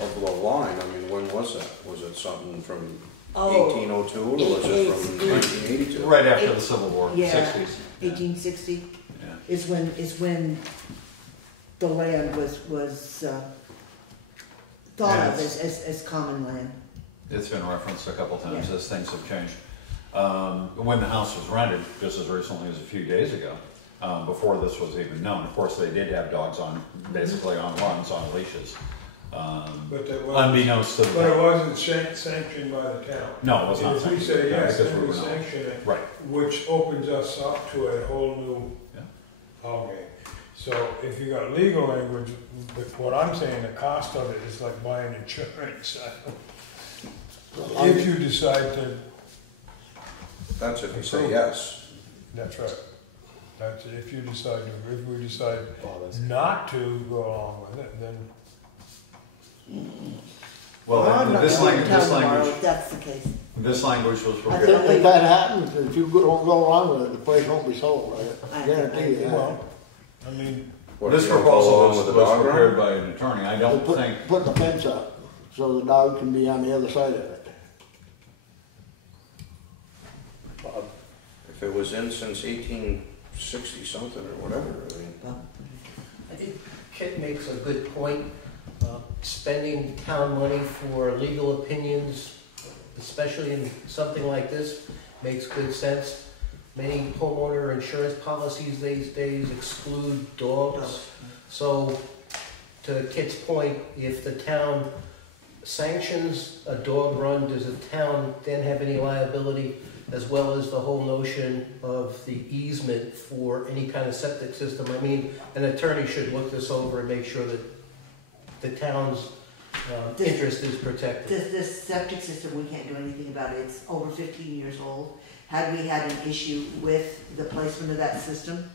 of the line, I mean, when was that? Was it something from Oh, 1802 or was it from 1982? right after the Civil War, Yeah. 60s. 1860 Yeah. is when the land was thought of as common land. It's been referenced a couple times Yeah. as things have changed. When the house was rented, just as recently as a few days ago, before this was even known, of course, they did have dogs on, basically on runs, on leashes. But that wasn't, Unbeknownst to the but it town. wasn't sanctioned by the town. No, it was not If we sanctioned. say Yeah, yes, because then we we were not. sanction it, Right. which opens us up to a whole new Yeah. ballgame. So if you got legal language, but what I'm saying, the cost of it is like buying insurance. If you decide to, That's if you say yes. that's right. That's if you decide to, if we decide not to go along with it, then Well, I'm not this going to language, town tomorrow if that's the case. this language was I prepared. think- If that happens, if you don't go along with it, the place won't be sold, I I guarantee you that. well, I mean, What, This if you don't go proposal along was, with the was dog run? prepared by an attorney. I don't Put- think, Putting a fence up, so the dog can be on the other side of it. If it was in since 1860 something or whatever, I mean. I think Kit makes a good point. Spending town money for legal opinions, especially in something like this, makes good sense. Many homeowner insurance policies these days exclude dogs. So, to Kit's point, if the town sanctions a dog run, does the town then have any liability, as well as the whole notion of the easement for any kind of septic system? I mean, an attorney should look this over and make sure that the town's interest is protected. This septic system, we can't do anything about it. It's over 15 years old. Had we had an issue with the placement of that system,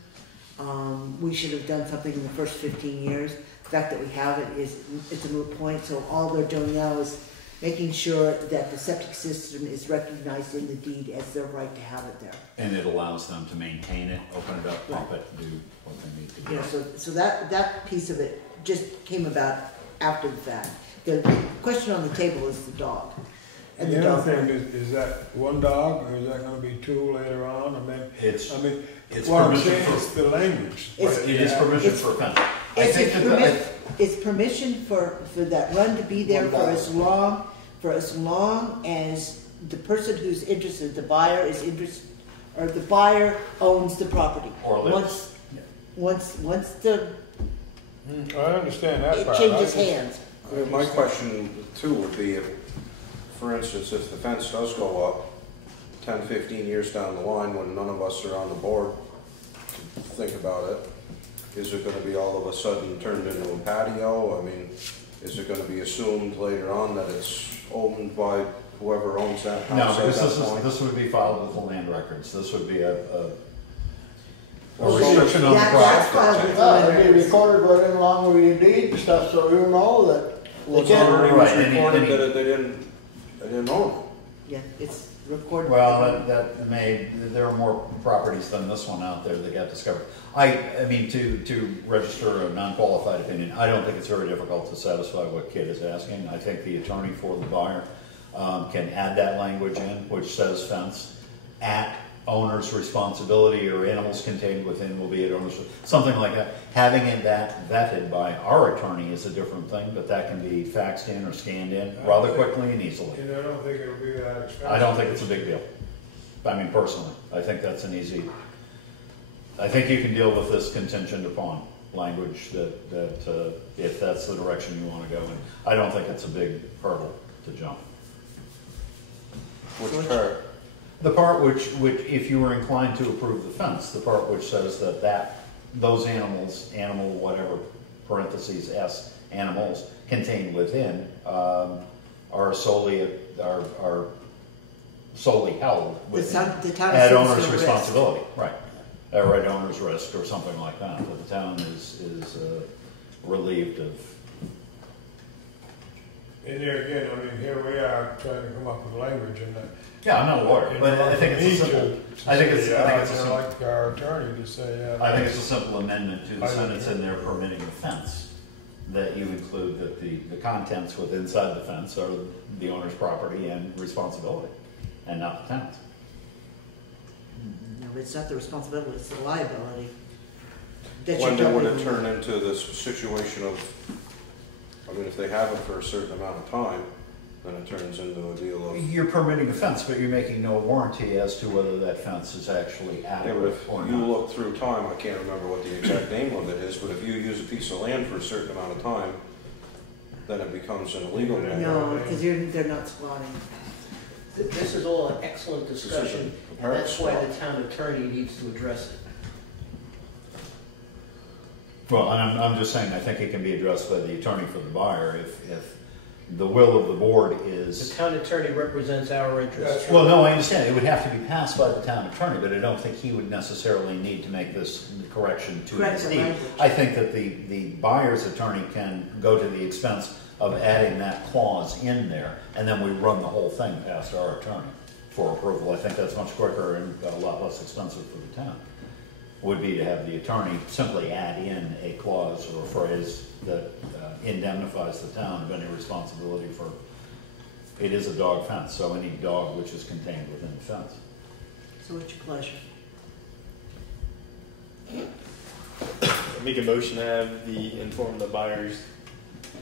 we should have done something in the first 15 years. The fact that we have it it's a moot point. So all they're doing now is making sure that the septic system is recognized in the deed as their right to have it there. And it allows them to maintain it, open it up, pump it, do what they need to do. You know, so that piece of it just came about after the fact. The question on the table is the dog. And the other thing is that one dog, or is that gonna be two later on? I mean, It's what I'm permission saying for, is the language. it is permission for a fence. I think It's permission for that run to be there for as long as the person who's interested, the buyer is interested, or the buyer owns the property. Or lives. Once the, I understand that it part. changes hands. My question too would be, if, for instance, if the fence does go up 10, 15 years down the line when none of us are on the board to think about it, is it going to be all of a sudden turned into a patio? I mean, is it going to be assumed later on that it's owned by whoever owns that house? No, because this would be filed with the land records. This would be a restriction on the That's property. filed with the Well, land it'd be recorded right in along with your deed and stuff, so you know that Well, they it's can't. already Right, recorded any- that they didn't own it. Yeah, it's recorded. Well, there are more properties than this one out there that got discovered. I mean, to register a non-qualified opinion, I don't think it's very difficult to satisfy what Kit is asking. I think the attorney for the buyer can add that language in, which says fence at owner's responsibility, or animals contained within will be at owner's, something like that. Having it that vetted by our attorney is a different thing, but that can be faxed in or scanned in rather quickly and easily. And I don't think it'll be that expensive. I don't think it's a big deal. I mean, personally, I think that's an easy, I think you can deal with this contingent upon language that if that's the direction you want to go in. I don't think it's a big hurdle to jump. Which part? The part which if you were inclined to approve the fence, the part which says that those animals, animal whatever, parentheses S, animals contained within, are solely held within, The town at assumes owner's no risk. responsibility, right? Or at owner's risk, or something like that. But the town is relieved of. And there again, I mean, here we are trying to come up with language and that. Yeah, I'm not a lawyer, but I think it's a simple. I think it's a simple. Like our attorney to say. I think it's a simple amendment to the sentence in there permitting the fence, that you include that the contents within inside the fence are the owner's property and responsibility, and not the town's. No, it's not the responsibility, it's the liability. That When you're would it doubling. turn into this situation of, I mean, if they have it for a certain amount of time, then it turns into a deal of. You're permitting the fence, but you're making no warranty as to whether that fence is actually Yeah, but adequate if or you not. look through time, I can't remember what the exact name of it is, but if you use a piece of land for a certain amount of time, then it becomes an illegal matter. No, because they're not squatting. This is all an excellent discussion, and that's why the town attorney needs to address it. Well, and I'm just saying, I think it can be addressed by the attorney for the buyer if the will of the board The is. town attorney represents our interests. Well, no, I understand. It would have to be passed by the town attorney, but I don't think he would necessarily need to make this correction to Correct his the deed. language. I think that the buyer's attorney can go to the expense of adding that clause in there, and then we run the whole thing past our attorney for approval. I think that's much quicker and a lot less expensive for the town. Would be to have the attorney simply add in a clause or a phrase that indemnifies the town of any responsibility for, it is a dog fence, so any dog which is contained within the fence. So what's your pleasure? Make a motion to have inform the buyers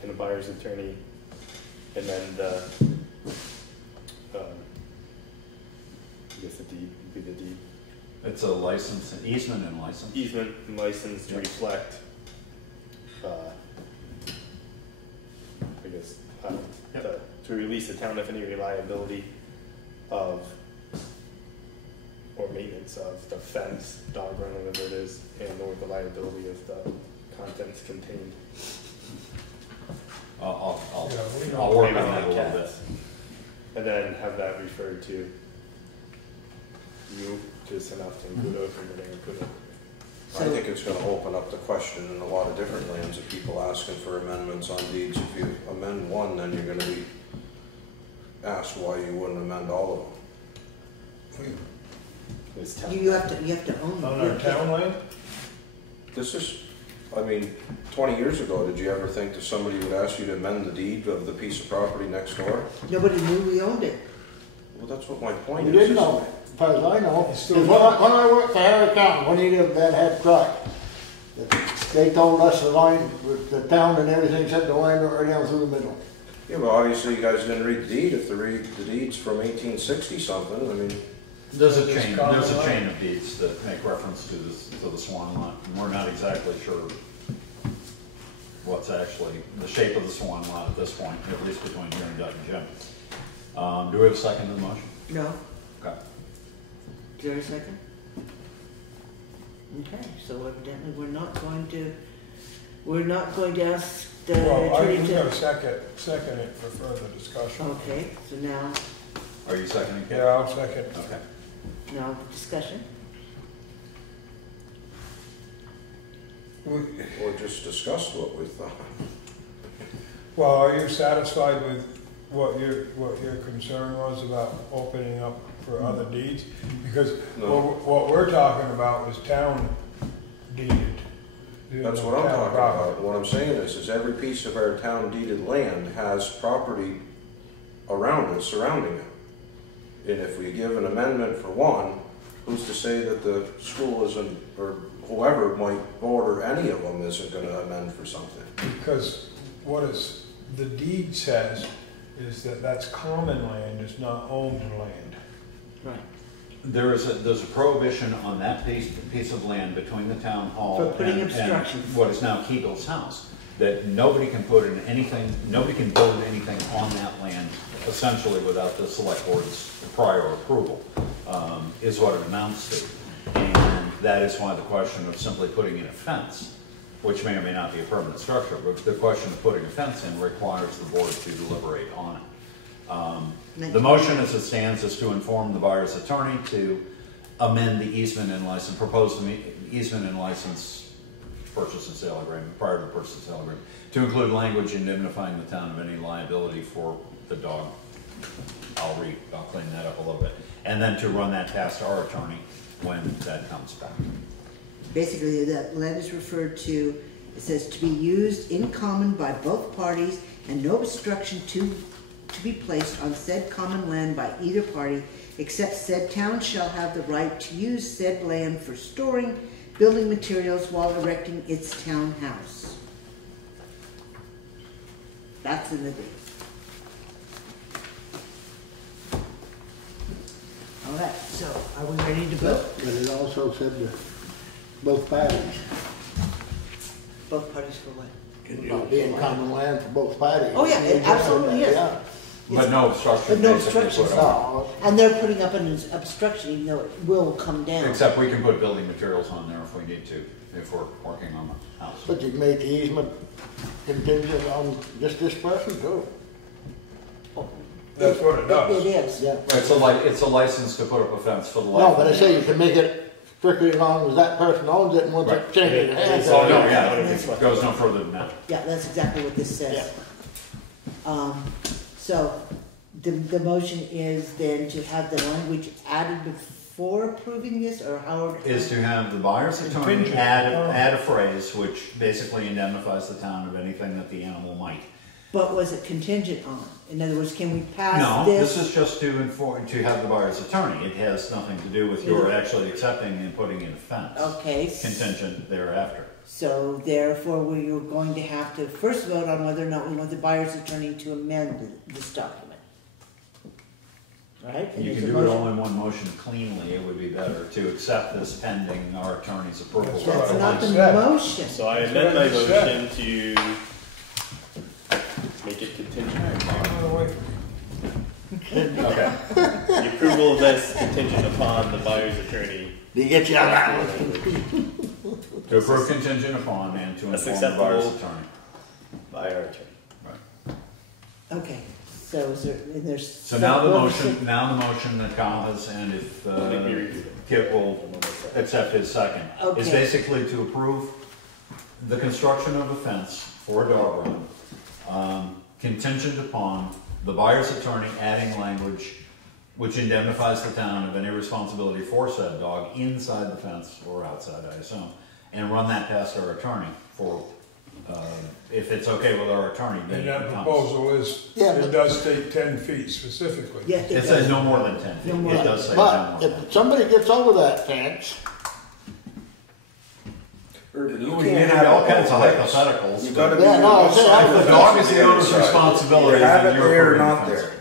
and the buyer's attorney, and then the, I guess the deed would be the deed. It's a license, an easement and license. Easement and license to reflect, I guess, to release the town of any liability of, or maintenance of the fence, dog run, whatever it is, and or the liability of the contents contained. I'll work on that a little bit. And then have that referred to you, just enough to include it from the input. I think it's gonna open up the question in a lot of different lands of people asking for amendments on deeds. If you amend one, then you're gonna be asked why you wouldn't amend all of them. It's town. You have to own On it. our town land? This is, I mean, 20 years ago, did you ever think that somebody would ask you to amend the deed of the piece of property next door? Nobody knew we owned it. Well, that's what my point You is. didn't know it, as far as I know. It's 'Cause still- when I worked for Harry County, when he did that head truck, they told us the line, with the town and everything said the line went right down through the middle. Yeah, but obviously you guys didn't read the deed. If the deed's from 1860 something, I mean, There's a This chain, common there's a law? chain of deeds that make reference to the Swan lot, and we're not exactly sure what's actually the shape of the Swan lot at this point, at least between here and Doug and Jim. Do we have a second to the motion? No. Okay. Is there a second? Okay, so evidently we're not going to ask the Well, I'm attorney gonna to. second it for further discussion. Okay, so now Are you seconding? Kate? Yeah, I'll second. Okay. discussion. or just discussed what we thought. Well, are you satisfied with what your concern was about opening up for other deeds? Because No. what we're talking about is town deeded. That's what I'm Town talking property. about. What I'm saying is every piece of our town deeded land has property around it, surrounding it. And if we give an amendment for one, who's to say that the school isn't, or whoever might vote, or any of them isn't gonna amend for something? Because the deed says is that that's common land, it's not owned land. Right. There's a prohibition on that piece of land between the town hall For putting and obstructions. what is now Keagle's house, that nobody can put in anything, nobody can build anything on that land essentially without the select board's prior approval, is what it amounts to. And that is why the question of simply putting in a fence, which may or may not be a permanent structure, but the question of putting a fence in requires the board to deliberate on it. The motion as it stands is to inform the buyer's attorney to amend the easement and license, propose the easement and license purchase and sale agreement, prior to the purchase and sale agreement, to include language indemnifying the town of any liability for the dog. I'll clean that up a little bit. And then to run that past our attorney when that comes back. Basically, that land is referred to, it says to be used in common by both parties and no obstruction to be placed on said common land by either party, except said town shall have the right to use said land for storing building materials while erecting its town house. That's in the deed. All right, so are we ready to vote? But it also said that both parties, Both parties for what? it'd be in common land for both parties. Oh, yeah, it absolutely is. Yeah. But no obstruction. But no basically obstructions. put on. No, And they're putting up an obstruction, even though it will come down. Except we can put building materials on there if we need to, if we're working on the house. but you can make the easement contingent on just this person too. That's what it does. It is. Yeah. It's a license to put up a fence for the life. No, of but I the say you land. can make it strictly as long as that person owns it and once it Right. changes hands. Oh, no, Yeah. yeah, it goes no further than that. Yeah, that's exactly what this says. So the motion is then to have the language added before approving this, or how? Is to have the buyer's attorney Contingent. add a phrase which basically indemnifies the town of anything that the animal might. But was it contingent on? In other words, can we pass No, this? this is just to have the buyer's attorney. It has nothing to do with your actually accepting and putting in a fence. Okay. Contingent thereafter. So therefore, we are going to have to first vote on whether or not we want the buyer's attorney to amend this document. Right? And You there's can a do it motion. all in one motion cleanly. It would be better to accept this pending our attorney's approval. That's That's what not the said. motion. So I That's amend what my I said. motion to make it contingent Hang upon on, wait for me. Okay. the approval of this contingent upon the buyer's attorney. Did you get you on that one? To approve contingent upon and to That's inform the buyer's acceptable. attorney. By our attorney. Right. Okay, so is there, and there's. So now the motion that Kyle has, and if Kip will accept his second, is Okay. basically to approve the construction of a fence for a dog run, contingent upon the buyer's attorney adding language which indemnifies the town of any responsibility for said dog inside the fence or outside, I assume, and run that past our attorney for, if it's okay with our attorney, then And it that becomes. proposal is, Yeah, it but- does state 10 feet specifically. Yeah, It says no more than 10 feet. No more. It does say no more But than if somebody gets over that fence, Urban, you We can't can have all it kinds of both ways. hypotheticals. You gotta but be. Yeah, no, I say If the dog is the owner's responsibility, You have then it you're there or approving not the fence. there.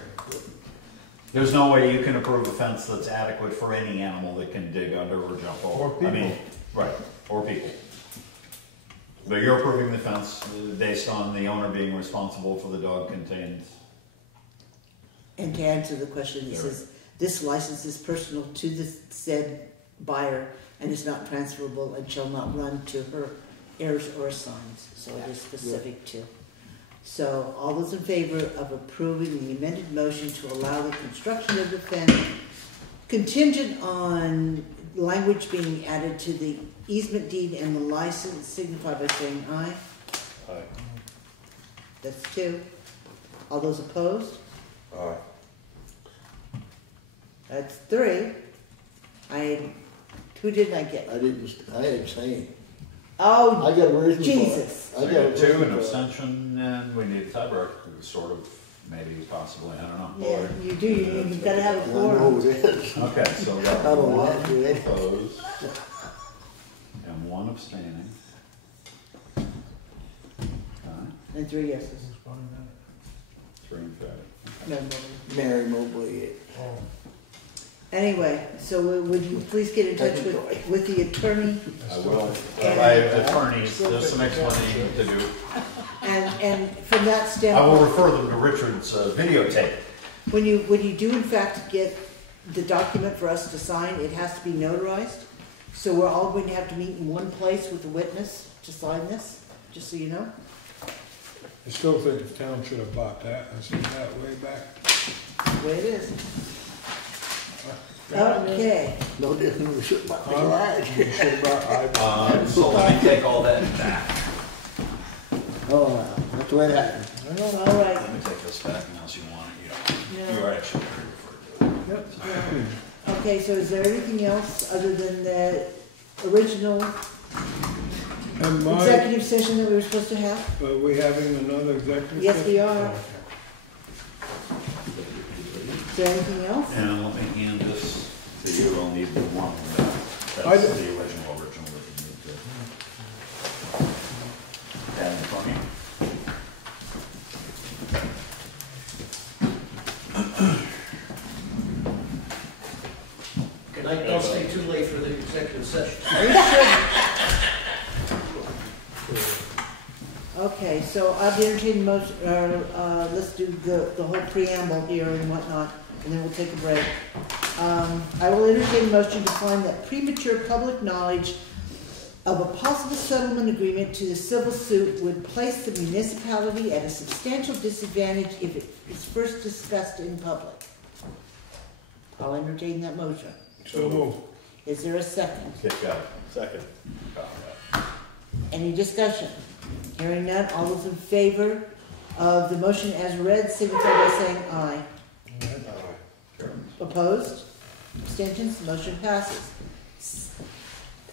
There's no way you can approve a fence that's adequate for any animal that can dig under or jump over. Or people. I mean, right, or people. But you're approving the fence based on the owner being responsible for the dog contained. And to answer the question, it says, this license is personal to the said buyer and is not transferable and shall not run to her heirs or assigns, so it is specific to. So, all those in favor of approving the amended motion to allow the construction of the fence contingent on language being added to the easement deed and the license, signify by saying aye. Aye. That's 2. All those opposed? Aye. That's 3. Who didn't I get? I didn't say. Oh, I got a reason for it. Jesus. I So got a you got 2, reason an for it. abstention, and we need a tiebreaker, sort of, maybe, possibly, I don't know. Yeah, you do. You've got to have a I know who quorum. it is. Okay, so we got I don't know 1 that, do they? opposed and 1 abstaining. Okay, And 3 yeses. 3 in favor. No, no. Mary Mobley. Anyway, so would you please get in touch with the attorney I will. And- I have attorneys, there's some explaining to do. and from that I will standpoint, refer them to Richard's videotape. when you do in fact get the document for us to sign, it has to be notarized. So we're all going to have to meet in one place with a witness to sign this, just so you know. I still think the town should have bought that, I seen that way back. The way it is. Okay. No different than shit about the garage. You should have bought, I, So let me take all that back. Oh, that's the way it happened. All right. Let me take this back unless you want it. No. You're actually very referred to it. Okay, so is there anything else other than the original and my, executive session that we were supposed to have? are we having another executive? Yes, we session? are. Is there anything else? And let me hand this to you, I'll need the one that's I the don't- original that you need to. That in front of you. Good night, don't stay too late for the executive session. Okay, so I'll be entertaining motion, let's do the whole preamble here and whatnot, and then we'll take a break. I will entertain a motion to find that premature public knowledge of a possible settlement agreement to the civil suit would place the municipality at a substantial disadvantage if it is first discussed in public. I'll entertain that motion. So move. Is there a second? Okay, got it. Second. Any discussion? Hearing none, all those in favor of the motion as read, signify by saying aye. Opposed? Abstentions? Motion passes.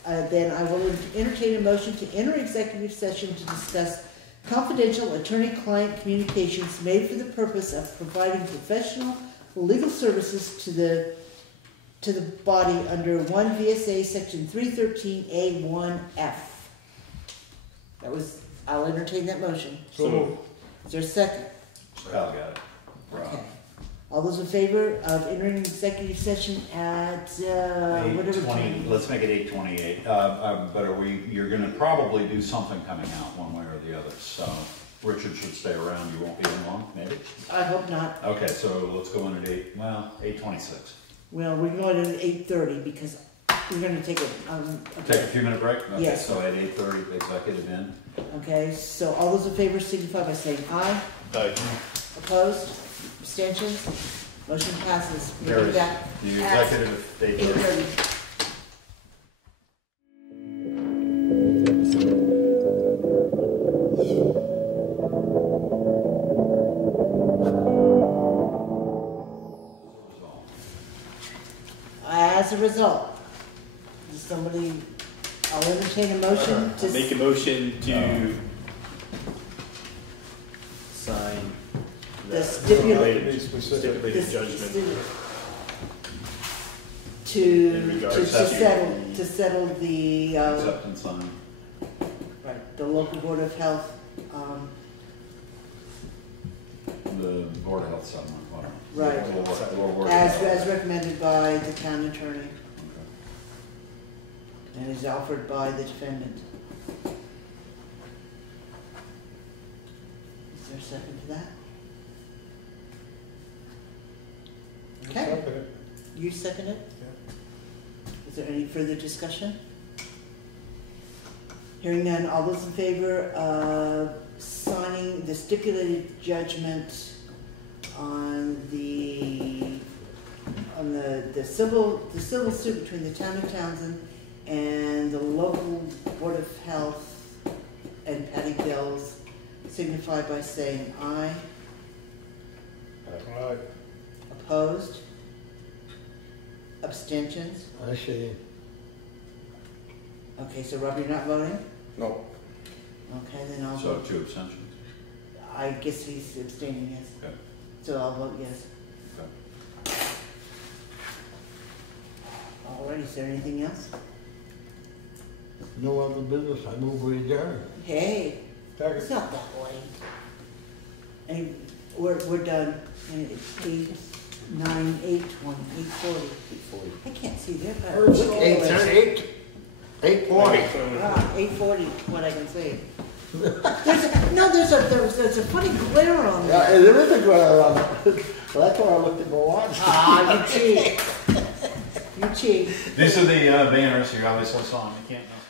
Then I will entertain a motion to enter executive session to discuss confidential attorney-client communications made for the purpose of providing professional legal services to the body under 1 VSA section 313A1F. That was, I'll entertain that motion. So move. Is there a second? Kyle got it. Okay. All those in favor of entering executive session at, whatever 8:20, time? let's make it 8:28. But you're gonna probably do something coming out one way or the other, so Richard should stay around, you won't be in long, maybe? I hope not. Okay, so let's go in at 8:26. Well, we're going at 8:30 because we're gonna take a, Take a few minute break? Okay, Yes. so at 8:30, executive in. okay, so all those in favor signify by saying aye. Aye. Opposed? Abstentions? Motion passes. There Meeting is back the at executive date. 8:30. As a result, does somebody, I'll entertain a motion to. Make a motion to sign The stipulated- stipulated judgment. In regards To settle the, Acceptance on. right, the local board of health, The Board of Health settlement. Right. We'll work it as out. recommended by the town attorney Okay. and is offered by the defendant. Is there a second to that? Okay, Second it. you second it? Is there any further discussion? Hearing none, all those in favor of signing the stipulated judgment on the civil suit between the town of Townsend and the local board of health and Patty Gills, signify by saying aye. Right. Opposed? Abstentions? I see. Okay, so Rob, you're not voting? No, Okay, then I'll So vote. 2 abstentions. I guess he's abstaining, yes. Okay. So I'll vote yes. Alright, is there anything else? No other business, I move we adjourn. Hey, Second. it's not that late. And we're done. And it's 8:09, 8:20, 8:40. I can't see there, but. look at it. 8:40. 8:40, what I can see. There's a funny glare on Yeah, there. there is a glare on it. Well, that's why I looked at my watch. Ah, you cheat. You cheat. These are the banners you obviously saw. You can't miss.